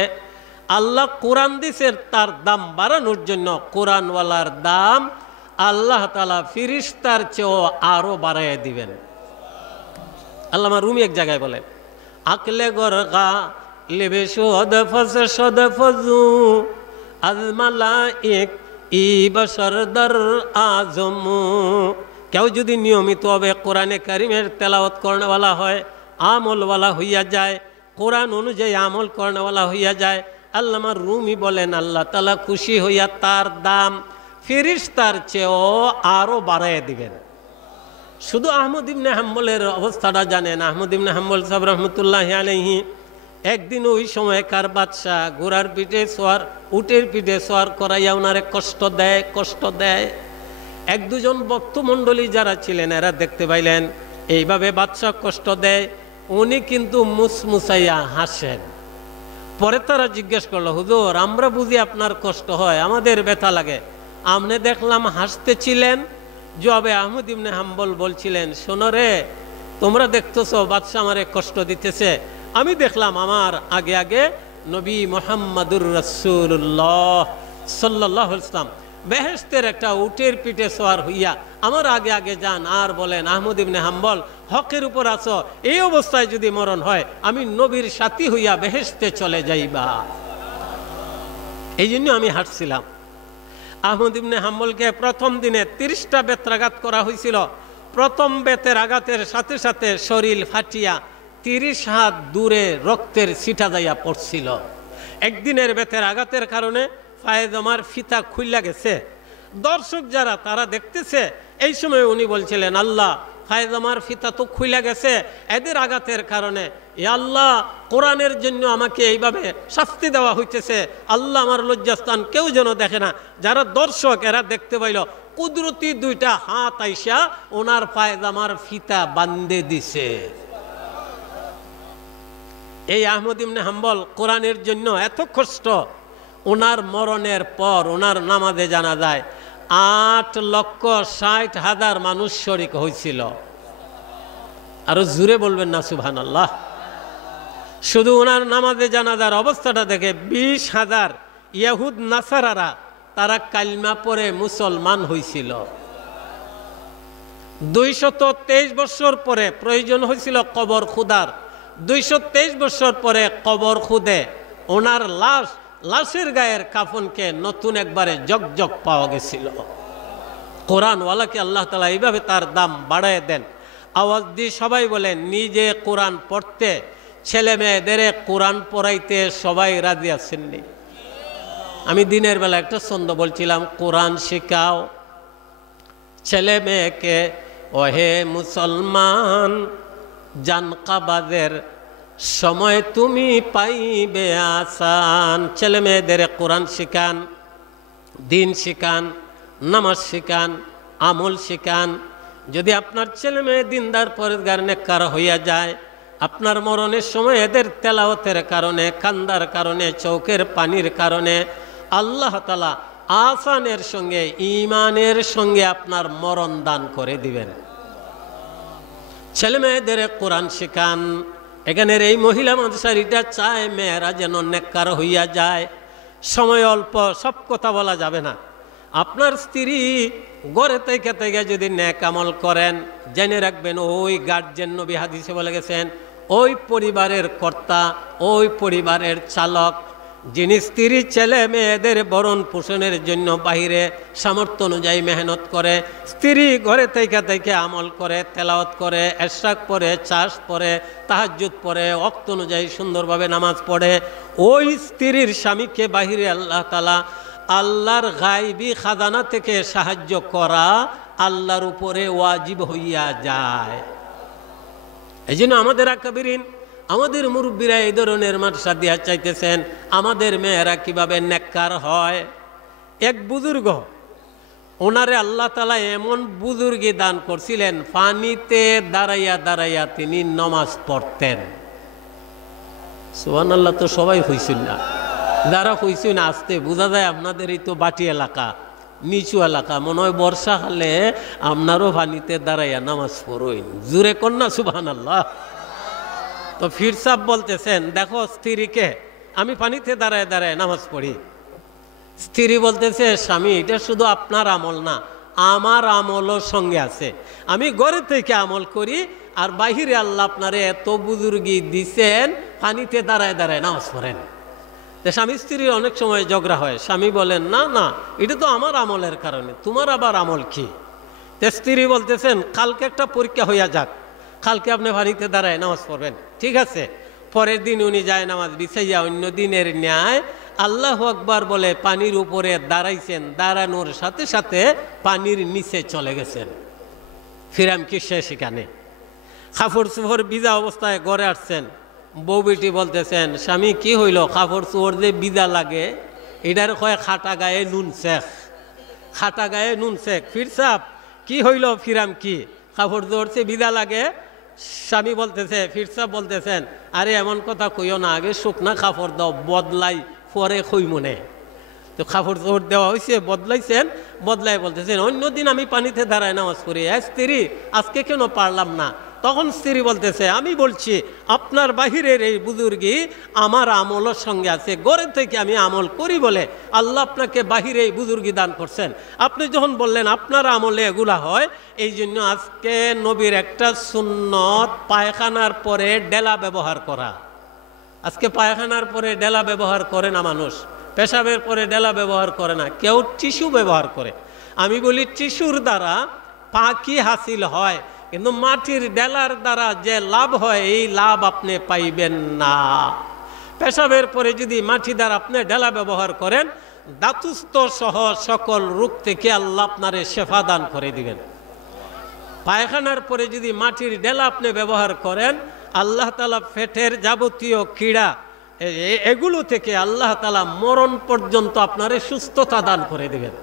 আল্লাহ কোরআন দিছে তার দাম বাড়ানোর জন্য। কোরআনওয়ালার দাম আল্লাহ তাআলা ফিরিস্তার চেয়েও আরো বাড়াইয়া দিবেন। আল্লামা রুমি এক জায়গায় বলেন, আকলে গরগা লেবে সদ ফজ সদ ফজু আজমালাইক ই বশর দর আজম। কেউ যদি নিয়মিতভাবে কোরআনে কারিমের তেলাওয়াত করনেওয়ালা হয়, আমলওয়ালা হইয়া যায়, কোরআন অনুযায়ী আমল করনেওয়ালা হইয়া যায়, আল্লামা রুমি বলেন, আল্লাহ তাআলা খুশি হইয়া তার দাম ফেরেশতার চেয়েও আরো বাড়াইয়া দিবেন। শুধু আহমদ ইবনে হাম্বলের অবস্থাটা জানেন। আহমদ ইবনে হাম্বল সাহেব রহমতুল্লাহ আলাইহি একদিন ওই সময়কার বাদশাহ ঘোড়ার পিঠে সোয়ার, উটের পিঠে সোয়ার করাইয়া ওনারে কষ্ট দেয়। 1-2 ভক্তমণ্ডলী যারা ছিলেন এরা দেখতে পাইলেন এইভাবে বাদশাহ কষ্ট দেয়, উনি কিন্তু মুসমুসাইয়া হাসেন। পরে তারা জিজ্ঞেস করলো, হুজুর, আমরা বুঝি আপনার কষ্ট হয়, আমাদের ব্যথা লাগে, আপনি দেখলাম হাসতেছিলেন। জবাবে আহমদ ইবনে হাম্বল বলছিলেন, শোনো রে, তোমরা দেখতেছো বাদশাহ আমারে কষ্ট দিতেছে, আমি দেখলাম আমার আগে আগে নবী মুহাম্মাদুর রাসূলুল্লাহ সাল্লাল্লাহু আলাইহি ওয়াসাল্লাম বেহেশতের একটা উটের পিঠে সওয়ার হইয়া আমার আগে আগে যান, আর বলেন, আহমদ ইবনে হাম্বল, হকের উপর আছো, এই অবস্থায় যদি মরণ হয় আমি নবীর সাথী হইয়া বেহেশতে চলে যাইবা। এই জন্য আমি হাঁটছিলাম। আহমদ ইবনে হাম্বলকে প্রথম দিনে 30টা বেত্রাঘাত করা হয়েছিল। প্রথম বেতের আঘাতের সাথে সাথে শরীর ফাটিয়া 30 হাত দূরে রক্তের ছিটা যাইয়া পড়ছিল। একদিনের বেতের আঘাতের কারণে পায়জামার ফিতা খুইলা গেছে। দর্শক যারা তারা দেখতেছে, এই সময় উনি বলছিলেন, আল্লাহ পায়জামার ফিতা তো খুইলা গেছে এদের আঘাতের কারণে, এ আল্লাহ কোরআনের জন্য আমাকে এইভাবে শাস্তি দেওয়া হইতেছে, আল্লাহ আমার লজ্জাস্থান কেউ যেন দেখে না। যারা দর্শক এরা দেখতে পাইল, কুদরতি দুইটা হাত আইসা ওনার পায়জামার ফিতা বান্ধে দিছে। এই আহমদ ইবনে হাম্বল কোরআনের জন্য এত কষ্ট, ওনার মরণের পর ওনার নামাজে জানাজায় 8,60,000 মানুষ শরিক হয়েছিল। আরো জুড়ে বলবেন না সুবহানাল্লাহ। শুধু ওনার নামাজে জানাজার অবস্থাটা দেখে 20,000 ইহুদ নাসারারা তারা কালিমা পড়ে মুসলমান হয়েছিল। 223 বছর পরে প্রয়োজন হয়েছিল কবর খুদার। 223 বছর পরে কবর খুদে ওনার লাশের গায়ের কাফনকে নতুন একবারে জগজগ পাওয়া গেছিল। কোরআনওয়ালাকে আল্লাহ তাআলা এইভাবে তার দাম বাড়ায় দেন। আওয়াজ দিয়ে সবাই বলেন, নিজে কোরআন পড়তে, ছেলে মেয়েদের কোরআন পড়াইতে সবাই রাজি আছেননি? আমি দিনের বেলা একটা ছন্দ বলছিলাম, কোরআন শেখাও ছেলে মেয়েকে, ওহে মুসলমান জানকাবাজের সময় তুমি পাইবে আসান। ছেলে মেয়েদের কোরআন শিখান, দিন শিখান, নামাজ শিখান, আমল শিখান। যদি আপনার ছেলে মেয়ে দিনদার পরেজগার নেককার হইয়া যায়, আপনার মরণের সময় এদের তেলাওয়াতের কারণে, কান্দার কারণে, চোখের পানির কারণে আল্লাহ তাআলা আসানের সঙ্গে, ঈমানের সঙ্গে আপনার মরণ দান করে দিবেন। ছেলে মেয়েদের কোরআন শিখান। এখানের এই মহিলা মাদ্রাসারিটা চায় মেয়েরা যেন নেককার হইয়া যায়। সময় অল্প, সব কথা বলা যাবে না। আপনার স্ত্রী গড়ে থেকে থেকে যদি নেক আমল করেন, জেনে রাখবেন ওই গার্জেন, নবী হাদিসে বলে গেছেন, ওই পরিবারের কর্তা, ওই পরিবারের চালক, যিনি স্ত্রী ছেলে মেয়েদের ভরণ পোষণের জন্য বাহিরে সামর্থ্য অনুযায়ী মেহনত করে, স্ত্রী ঘরে থেকে থেকে আমল করে, তেলাওয়াত করে, এশরাক পড়ে, চাষ পড়ে, তাহাজ্জুদ পড়ে, ওয়াক্ত অনুযায়ী সুন্দরভাবে নামাজ পড়ে, ওই স্ত্রীর স্বামীকে বাহিরে আল্লাহ তাআলা আল্লাহর গায়বী খাজানা থেকে সাহায্য করা আল্লাহর উপরে ওয়াজিব হইয়া যায়। এই জন্য আমাদের আকাবিরিন, আমাদের মুরব্বীরা এই ধরনের মাদ্রাসা দিয়া চাইতেছেন আমাদের মেয়েরা কিভাবে নেককার হয়। এক বুজুর্গ, ওনারে আল্লাহ তাআলা এমন বুজুর্গি দান করছিলেন, পানিতে দাঁড়াইয়া দাঁড়াইয়া তিনি নামাজ পড়তেন। সুবহানাল্লাহ। তো সবাই হইছেন না, যারা হইছেন আসতে বোঝা যায় আপনাদের এই তো বাটি এলাকা, নিচু এলাকা, মনে হয় বর্ষাকালে আপনারও পানিতে দাঁড়াইয়া নামাজ পড়েন। জুরে কন্যা সুবহানাল্লাহ। তো ফির সাহেব বলতেছেন, দেখো স্ত্রীকে আমি পানিতে দাঁড়ায় দাঁড়ায় নামাজ পড়ি। স্ত্রী বলতেছে, স্বামী এটা শুধু আপনার আমল না, আমার আমলও সঙ্গে আছে। আমি ঘরে থেকে আমল করি, আর বাহিরে আল্লাহ আপনারে এত বুজুর্গি দিছেন, পানিতে দাঁড়ায় দাঁড়ায় নামাজ পড়েন। স্বামী স্ত্রীর অনেক সময় ঝগড়া হয়। স্বামী বলেন, না না, এটা তো আমার আমলের কারণে, তোমার আবার আমল কি? স্ত্রী বলতেছেন, কালকে একটা পরীক্ষা হইয়া যাক, কালকে আপনি পানিতে দাঁড়ায় নামাজ পড়বেন, ঠিক আছে? পরের দিন উনি যায় নামাজ বিছাইয়া অন্য দিনের ন্যায় আল্লাহু আকবার বলে পানির উপরে দাঁড়াইছেন, দাঁড়ানোর সাথে সাথে পানির নিচে চলে গেছেন। ফিরাম কি শেষ এখানে? কাপড় চোপড় ভিজা অবস্থায় ঘরে আসছেন। বউ বেটি বলতেছেন, স্বামী কি হইল? কাপড় চোপড় যে ভিজা লাগে, এটার কয় খাটা গায়ে নুন শেখ, খাটা গায়ে নুন শেখ। ফির সাহেব কি হইল? ফিরাম কি কাপড় চোপড় ভিজা লাগে? স্বামী বলতেছে, ফির সাহেব বলতেছেন, আরে এমন কথা কইও না, আগে শুকনা কাপড় দাও, বদলাই পরে কই মনে। তো কাপড় চোপড় দেওয়া হয়েছে, বদলাইছেন, বদলাই বলতেছেন, অন্যদিন আমি পানিতে দাঁড়ায় নামাজ পড়ি, স্ত্রী আজকে কেন পারলাম না? তখন স্ত্রী বলতেছে, আমি বলছি আপনার বাহিরের এই বুজুর্গি আমার আমলের সঙ্গে আছে, ঘরে থেকে আমি আমল করি বলে আল্লাহ আপনাকে বাহিরে এই বুজুর্গি দান করছেন। আপনি যখন বললেন আপনার আমলে এগুলা হয়, এই জন্য আজকে নবীর একটা সুন্নত পায়খানার পরে ডেলা ব্যবহার করা। আজকে পায়খানার পরে ডেলা ব্যবহার করে না মানুষ, পেশাবের পরে ডেলা ব্যবহার করে না, কেউ টিস্যু ব্যবহার করে। আমি বলি টিস্যুর দ্বারা পাকি হাসিল হয়, কিন্তু মাটির ডেলার দ্বারা যে লাভ হয় এই লাভ আপনি পাইবেন না। পেশাবের পরে যদি মাটি দ্বারা আপনি ডেলা ব্যবহার করেন, দাতুস্থ সহ সকল রোগ থেকে আল্লাহ আপনারে শেফা দান করে দিবেন। পায়খানার পরে যদি মাটির ডেলা আপনি ব্যবহার করেন, আল্লাহ তাআলা পেটের যাবতীয় কীড়া এগুলো থেকে আল্লাহ তাআলা মরণ পর্যন্ত আপনারে সুস্থতা দান করে দিবেন।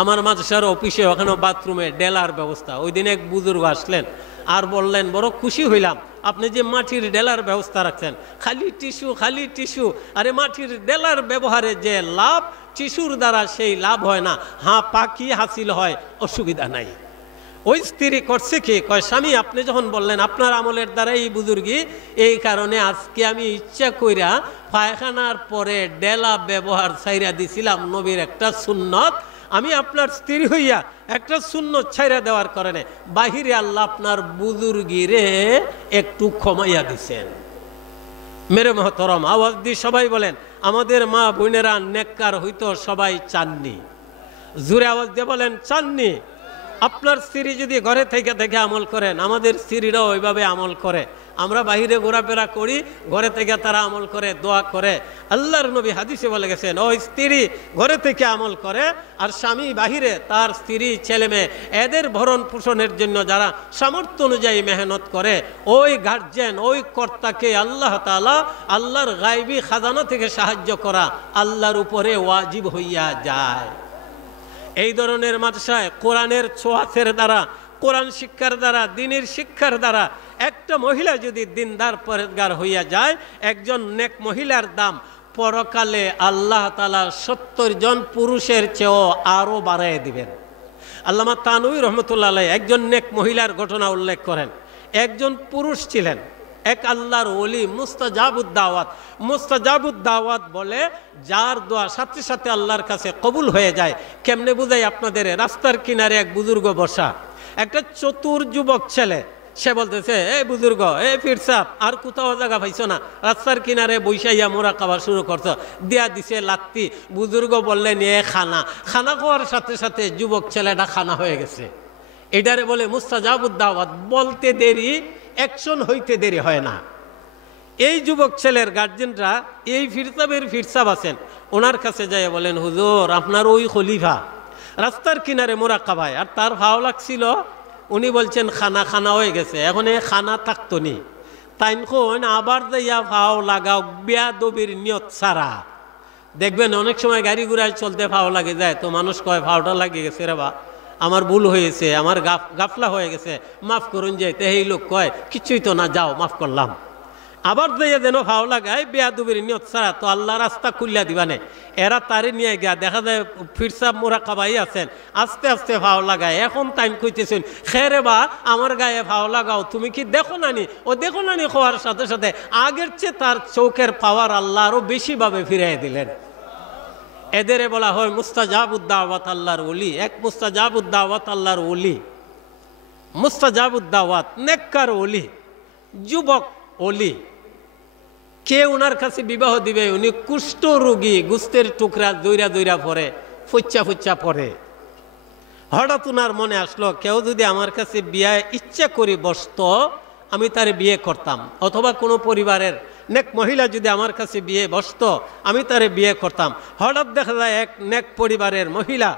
আমার মাদ্রাসার অফিসে ওখানে বাথরুমে ডেলার ব্যবস্থা। ওই দিন এক বুজুর্গ আসলেন আর বললেন, বড় খুশি হইলাম আপনি যে মাটির ডেলার ব্যবস্থা রাখছেন, খালি টিস্যু। আরে মাটির ডেলার ব্যবহারে যে লাভ, টিস্যুর দ্বারা সেই লাভ হয় না, হ্যাঁ পাকি হাসিল হয়, অসুবিধা নাই। ওই স্ত্রী করছে কি, কয় স্বামী আপনি যখন বললেন আপনার আমলের দ্বারা এই বুজুর্গি, এই কারণে আজকে আমি ইচ্ছা কইরা পায়খানার পরে ডেলা ব্যবহার ছাইরা দিছিলাম, নবীর একটা সুন্নত। আমি আপনার স্ত্রী হইয়া একটা সুন্নত ছাইরা দেওয়ার কারণে বাহিরে আল্লাহ আপনার বুজুর্গিরে একটু ক্ষমাইয়া দিছেন। মেরে মহতরম, আওয়াজ দিয়ে সবাই বলেন, আমাদের মা বোনেরা নেককার হইতো সবাই চাননি? জোরে আওয়াজ দিয়ে বলেন, চাননি? আপনার স্ত্রী যদি ঘরে থেকে দেখে আমল করেন, আমাদের স্ত্রীরাও ওইভাবে আমল করে। আমরা বাহিরে ঘোরাফেরা করি, ঘরে থেকে তারা আমল করে, দোয়া করে। আল্লাহর নবী হাদিসে বলে গেছেন, ওই স্ত্রী ঘরে থেকে আমল করে আর স্বামী বাহিরে তার স্ত্রী ছেলে মেয়ে এদের ভরণ পোষণের জন্য যারা সামর্থ্য অনুযায়ী মেহনত করে, ওই গার্জেন, ওই কর্তাকে আল্লাহ তাআলা আল্লাহর গায়বী খাজানা থেকে সাহায্য করা আল্লাহর উপরে ওয়াজিব হইয়া যায়। এই ধরনের মাদ্রাসায় কোরআনের ছোঁয়াচের দ্বারা, কোরআন শিক্ষার দ্বারা, দ্বীনের শিক্ষার দ্বারা একটা মহিলা যদি দিনদার পরেজগার হইয়া যায়, একজন নেক মহিলার দাম পরকালে আল্লাহ তাআলা 70 জন পুরুষের চেয়েও আরও বাড়াইয়া দিবেন। আল্লামা তানভী রহমতুল্লাহ আলাইহি একজন নেক মহিলার ঘটনা উল্লেখ করেন। একজন পুরুষ ছিলেন, এক আল্লাহর ওলি, মুস্তাজাবুদ দাওয়াত বলে, যার দোয়া সাথে সাথে আল্লাহর কাছে কবুল হয়ে যায়। কেমনে বুঝাই আপনাদের? রাস্তার কিনারে এক বুজুর্গ বসা, একটা চতুর যুবক ছেলে, সে বলতেছে, এ বুজুর্গ, এ পীর সাহেব, আর কোথাও জায়গা পাইছো না, রাস্তার কিনারে বৈশাইয়া মুরাকাবা শুরু করছো, দিয়া দিছে লাত্তি। বুজুর্গ বললেন, এ খানা খাওয়ার সাথে সাথে যুবক ছেলেটা খানা হয়ে গেছে। এটারে বলে মুস্তাজাবুদ দাওয়াত। বলতে দেরি, অ্যাকশন হইতে দেরি হয় না। এই যুবক ছেলের গার্জেনরা এই ফিরসাব আছেন, ওনার কাছে যায় বলেন, হুজুর আপনার ওই খলিফা রাস্তার কিনারে মুরাকাবায়, আর তার ভাও লাগছিল। উনি বলছেন খানা হয়ে গেছে, এখন এ খানা থাকতো নি, তাই আবার যাইয়া ভাও লাগাও বেয়াদবির নিয়ত ছাড়া। দেখবেন অনেক সময় গাড়ি ঘোড়ায় চলতে ভাও লাগে যায়, তো মানুষ কয় ভাওটা লাগে গেছে রে বা, আমার ভুল হয়েছে, আমার গাফলা হয়ে গেছে, মাফ করুন। যাইতে এই লোক কয় কিছুই তো না, যাও মাফ করলাম। আবার যাইয়া যেন ভাও লাগায় বেয়াদবির নিয়ত ছাড়া, তো আল্লাহ রাস্তা খুলিয়া দিবানে। এরা তারে নিয়ে গিয়া দেখা যায় ফিরসাব মুরাকাবাই আছেন, আস্তে আস্তে ভাও লাগায়। এখন টাইম কইতেছেন, খেরে বা আমার গায়ে ভাও লাগাও, তুমি কি দেখো নানি? ও দেখো নানি হওয়ার সাথে সাথে আগের চেয়ে তার চৌকের পাওয়ার আল্লাহ আরো বেশিভাবে ফিরাই দিলেন। এদেরে বলা হয় মুস্তাজাবুদ দাওয়াত, আল্লাহর ওলি। এক মুস্তাজাবুদ দাওয়াত আল্লাহর ওলি, মুস্তাজাবুদ দাওয়াত নেককার ওলি, যুবক ওলি। কে ওনার কাছে বিবাহ দিবে? উনি কুষ্ঠ রোগী, গুস্তের টুকরা দইরা পরে, ফুচ্চা পরে। হঠাৎ ওনার মনে আসলো, কেউ যদি আমার কাছে বিয়ে ইচ্ছা করে বসত, আমি তার বিয়ে করতাম। অথবা কোনো পরিবারের নেক মহিলা যদি আমার কাছে বিয়ে বসত, আমি তারে বিয়ে করতাম। হঠাৎ দেখা যায় এক নেক পরিবারের মহিলা,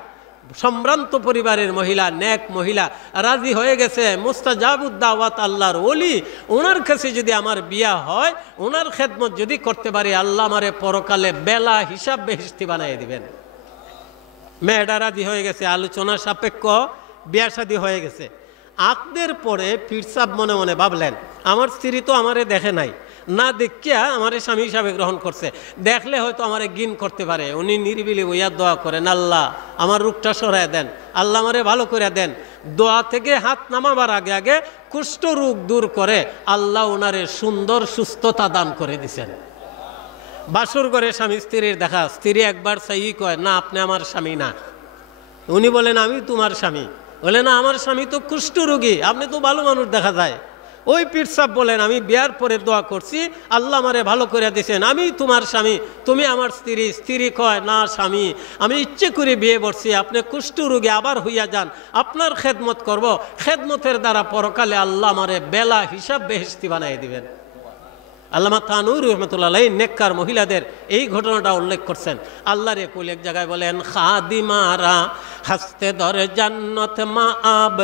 সম্ভ্রান্ত পরিবারের মহিলা, নেক মহিলা রাজি হয়ে গেছে, মুস্তাজাবুদ দাওয়াত আল্লাহর ওলি, ওনার কাছে যদি আমার বিয়া হয়, ওনার খেদমত যদি করতে পারি, আল্লাহ আমারে পরকালে বেলা হিসাব বেহেশতি বানিয়ে দিবেন। মেয়েটা রাজি হয়ে গেছে, আলোচনা সাপেক্ষ বিয়া শাদী হয়ে গেছে। আকদের পরে ফিরসাব মনে মনে ভাবলেন, আমার স্ত্রী তো আমারে দেখে নাই, না দেখিয়া আমারে স্বামী হিসাবে গ্রহণ করছে, দেখলে হয়তো আমারে গিন করতে পারে। উনি নিরিবিলি বইয়া দোয়া করেন, আল্লাহ আমার রোগটা সরাই দেন, আল্লাহ আমারে ভালো করে দেন। দোয়া থেকে হাত নামাবার আগে আগে কুষ্ঠ রোগ দূর করে আল্লাহ ওনারে সুন্দর সুস্থতা দান করে দিছেন। বাসর করে স্বামী স্ত্রীর দেখা, স্ত্রী একবার চাই কয়, না আপনি আমার স্বামী না। উনি বলেন, আমি তোমার স্বামী। বলে, না আমার স্বামী তো কুষ্ঠ রোগী, আপনি তো ভালো মানুষ দেখা যায়। ওই পীর সাহেব বলেন, আমি বিয়ার পরে দোয়া করছি, আল্লাহ আমারে ভালো করে দিয়েছেন, আমি তোমার স্বামী, তুমি আমার স্ত্রী। স্ত্রী কয়, না স্বামী, আমি ইচ্ছে করে বিয়ে করছি, আপনি কুষ্ঠ রোগী আবার হইয়া যান, আপনার খেদমত করব, খেদমতের দ্বারা পরকালে আল্লাহ আমারে বেলা হিসাব বেহেশতি বানাই দিবেন। আল্লামা তানুর রহমতুল্লাহ আলাইহি নেককার মহিলাদের এই ঘটনাটা উল্লেখ করছেন। আল্লাহর কুল এক জায়গায় বলেন, খাদিমারা হাসতে ধরে জান্নাত মা আব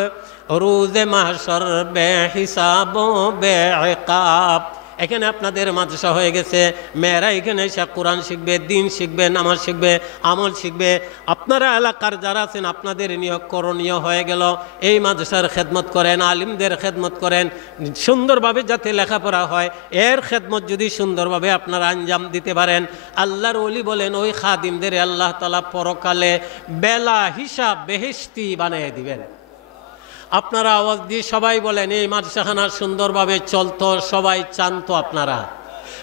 রোজে মাহশর বে হিসাব বে ইকাব। এখানে আপনাদের মাদ্রাসা হয়ে গেছে, মেয়েরা এখানে এসে কোরআন শিখবে, দিন শিখবে, নামাজ শিখবে, আমল শিখবে। আপনারা এলাকার যারা আছেন আপনাদের নিয়োগ করণীয় হয়ে গেল, এই মাদ্রাসার খেদমত করেন, আলিমদের খেদমত করেন, সুন্দরভাবে যাতে লেখাপড়া হয় এর খেদমত যদি সুন্দরভাবে আপনারা আঞ্জাম দিতে পারেন, আল্লাহর ওলি বলেন ওই খাদিমদের আল্লাহ তাআলা পরকালে বেলা হিসাব বেহেশতি বানিয়ে দিবেন। আপনারা আওয়াজ দিয়ে সবাই বলেন এই মাদ্রাসাখানা সুন্দরভাবে চলতো, সবাই চানতো। আপনারা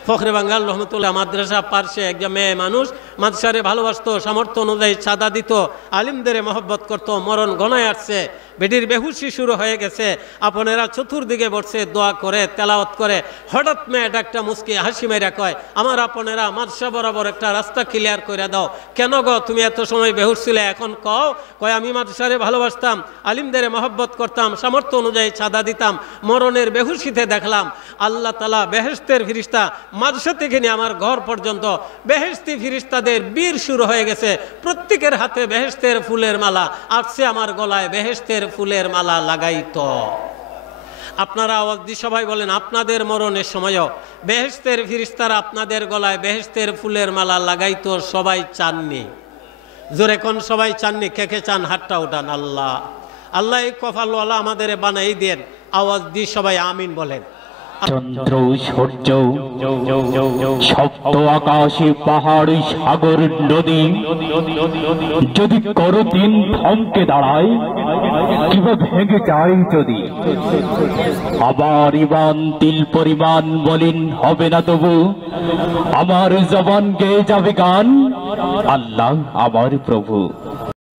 ফখরে বাঙ্গাল রহমতুল্লাহ মাদ্রাসা পার্শ্বে একজন মেয়ে মানুষ মাদ্রাসারে ভালোবাসতো, সামর্থ্য অনুযায়ী চাঁদা দিত, আলিমদের মহব্বত করত। মরণ গণায় আসছে, বেটির বেহুশি শুরু হয়ে গেছে, আপনারা চতুর্দিকে বসে দোয়া করে তেলাওয়াত করে, হঠাৎ মেয়েটা একটা মুস্কি হাসি মেরা কয়, আমার আপনারা মাদ্রাসা বরাবর একটা রাস্তা ক্লিয়ার করে দাও। কেন গো তুমি এত সময় বেহুশ ছিলে, এখন কয় আমি মাদ্রাসারে ভালোবাসতাম, আলিমদের মহব্বত করতাম, সামর্থ্য অনুযায়ী চাঁদা দিতাম, মরণের বেহুশিতে দেখলাম আল্লাহ তাআলা বেহেশতের ফিরিস্তা মাদ্রাসা থেকে নিয়ে আমার ঘর পর্যন্ত বেহেশতি ফিরিস্তাদের বীর শুরু হয়ে গেছে, প্রত্যেকের হাতে বেহেশতের ফুলের মালা, আসছে আমার গলায় বেহেশতের ফুলের মালা লাগাইতো। আপনারা আওয়াজ দিয়ে সবাই বলেন আপনাদের মরণের সময়ও বেহেশতের ফিরিস্তারা আপনাদের গলায় বেহেশতের ফুলের মালা লাগাইতো, সবাই চাননি? জোরে কোন সবাই চাননি? কে কে চান হাতটা উঠান। আল্লাহ আল্লাহ এই কপালওয়ালা আমাদের বানাই দেন। আওয়াজ দিয়ে সবাই আমিন বলেন। চন্দ্র সূর্য সপ্ত আকাশে পাহাড় সাগর নদী যদি করদিন থমকে দাঁড়ায় কিংবা ভেঙে যায় যদি, আবার ইমান তিল পরিমাণ বলেন হবে না তবু, আমার জবান গেয়ে যাবে গান আল্লাহ আমার প্রভু।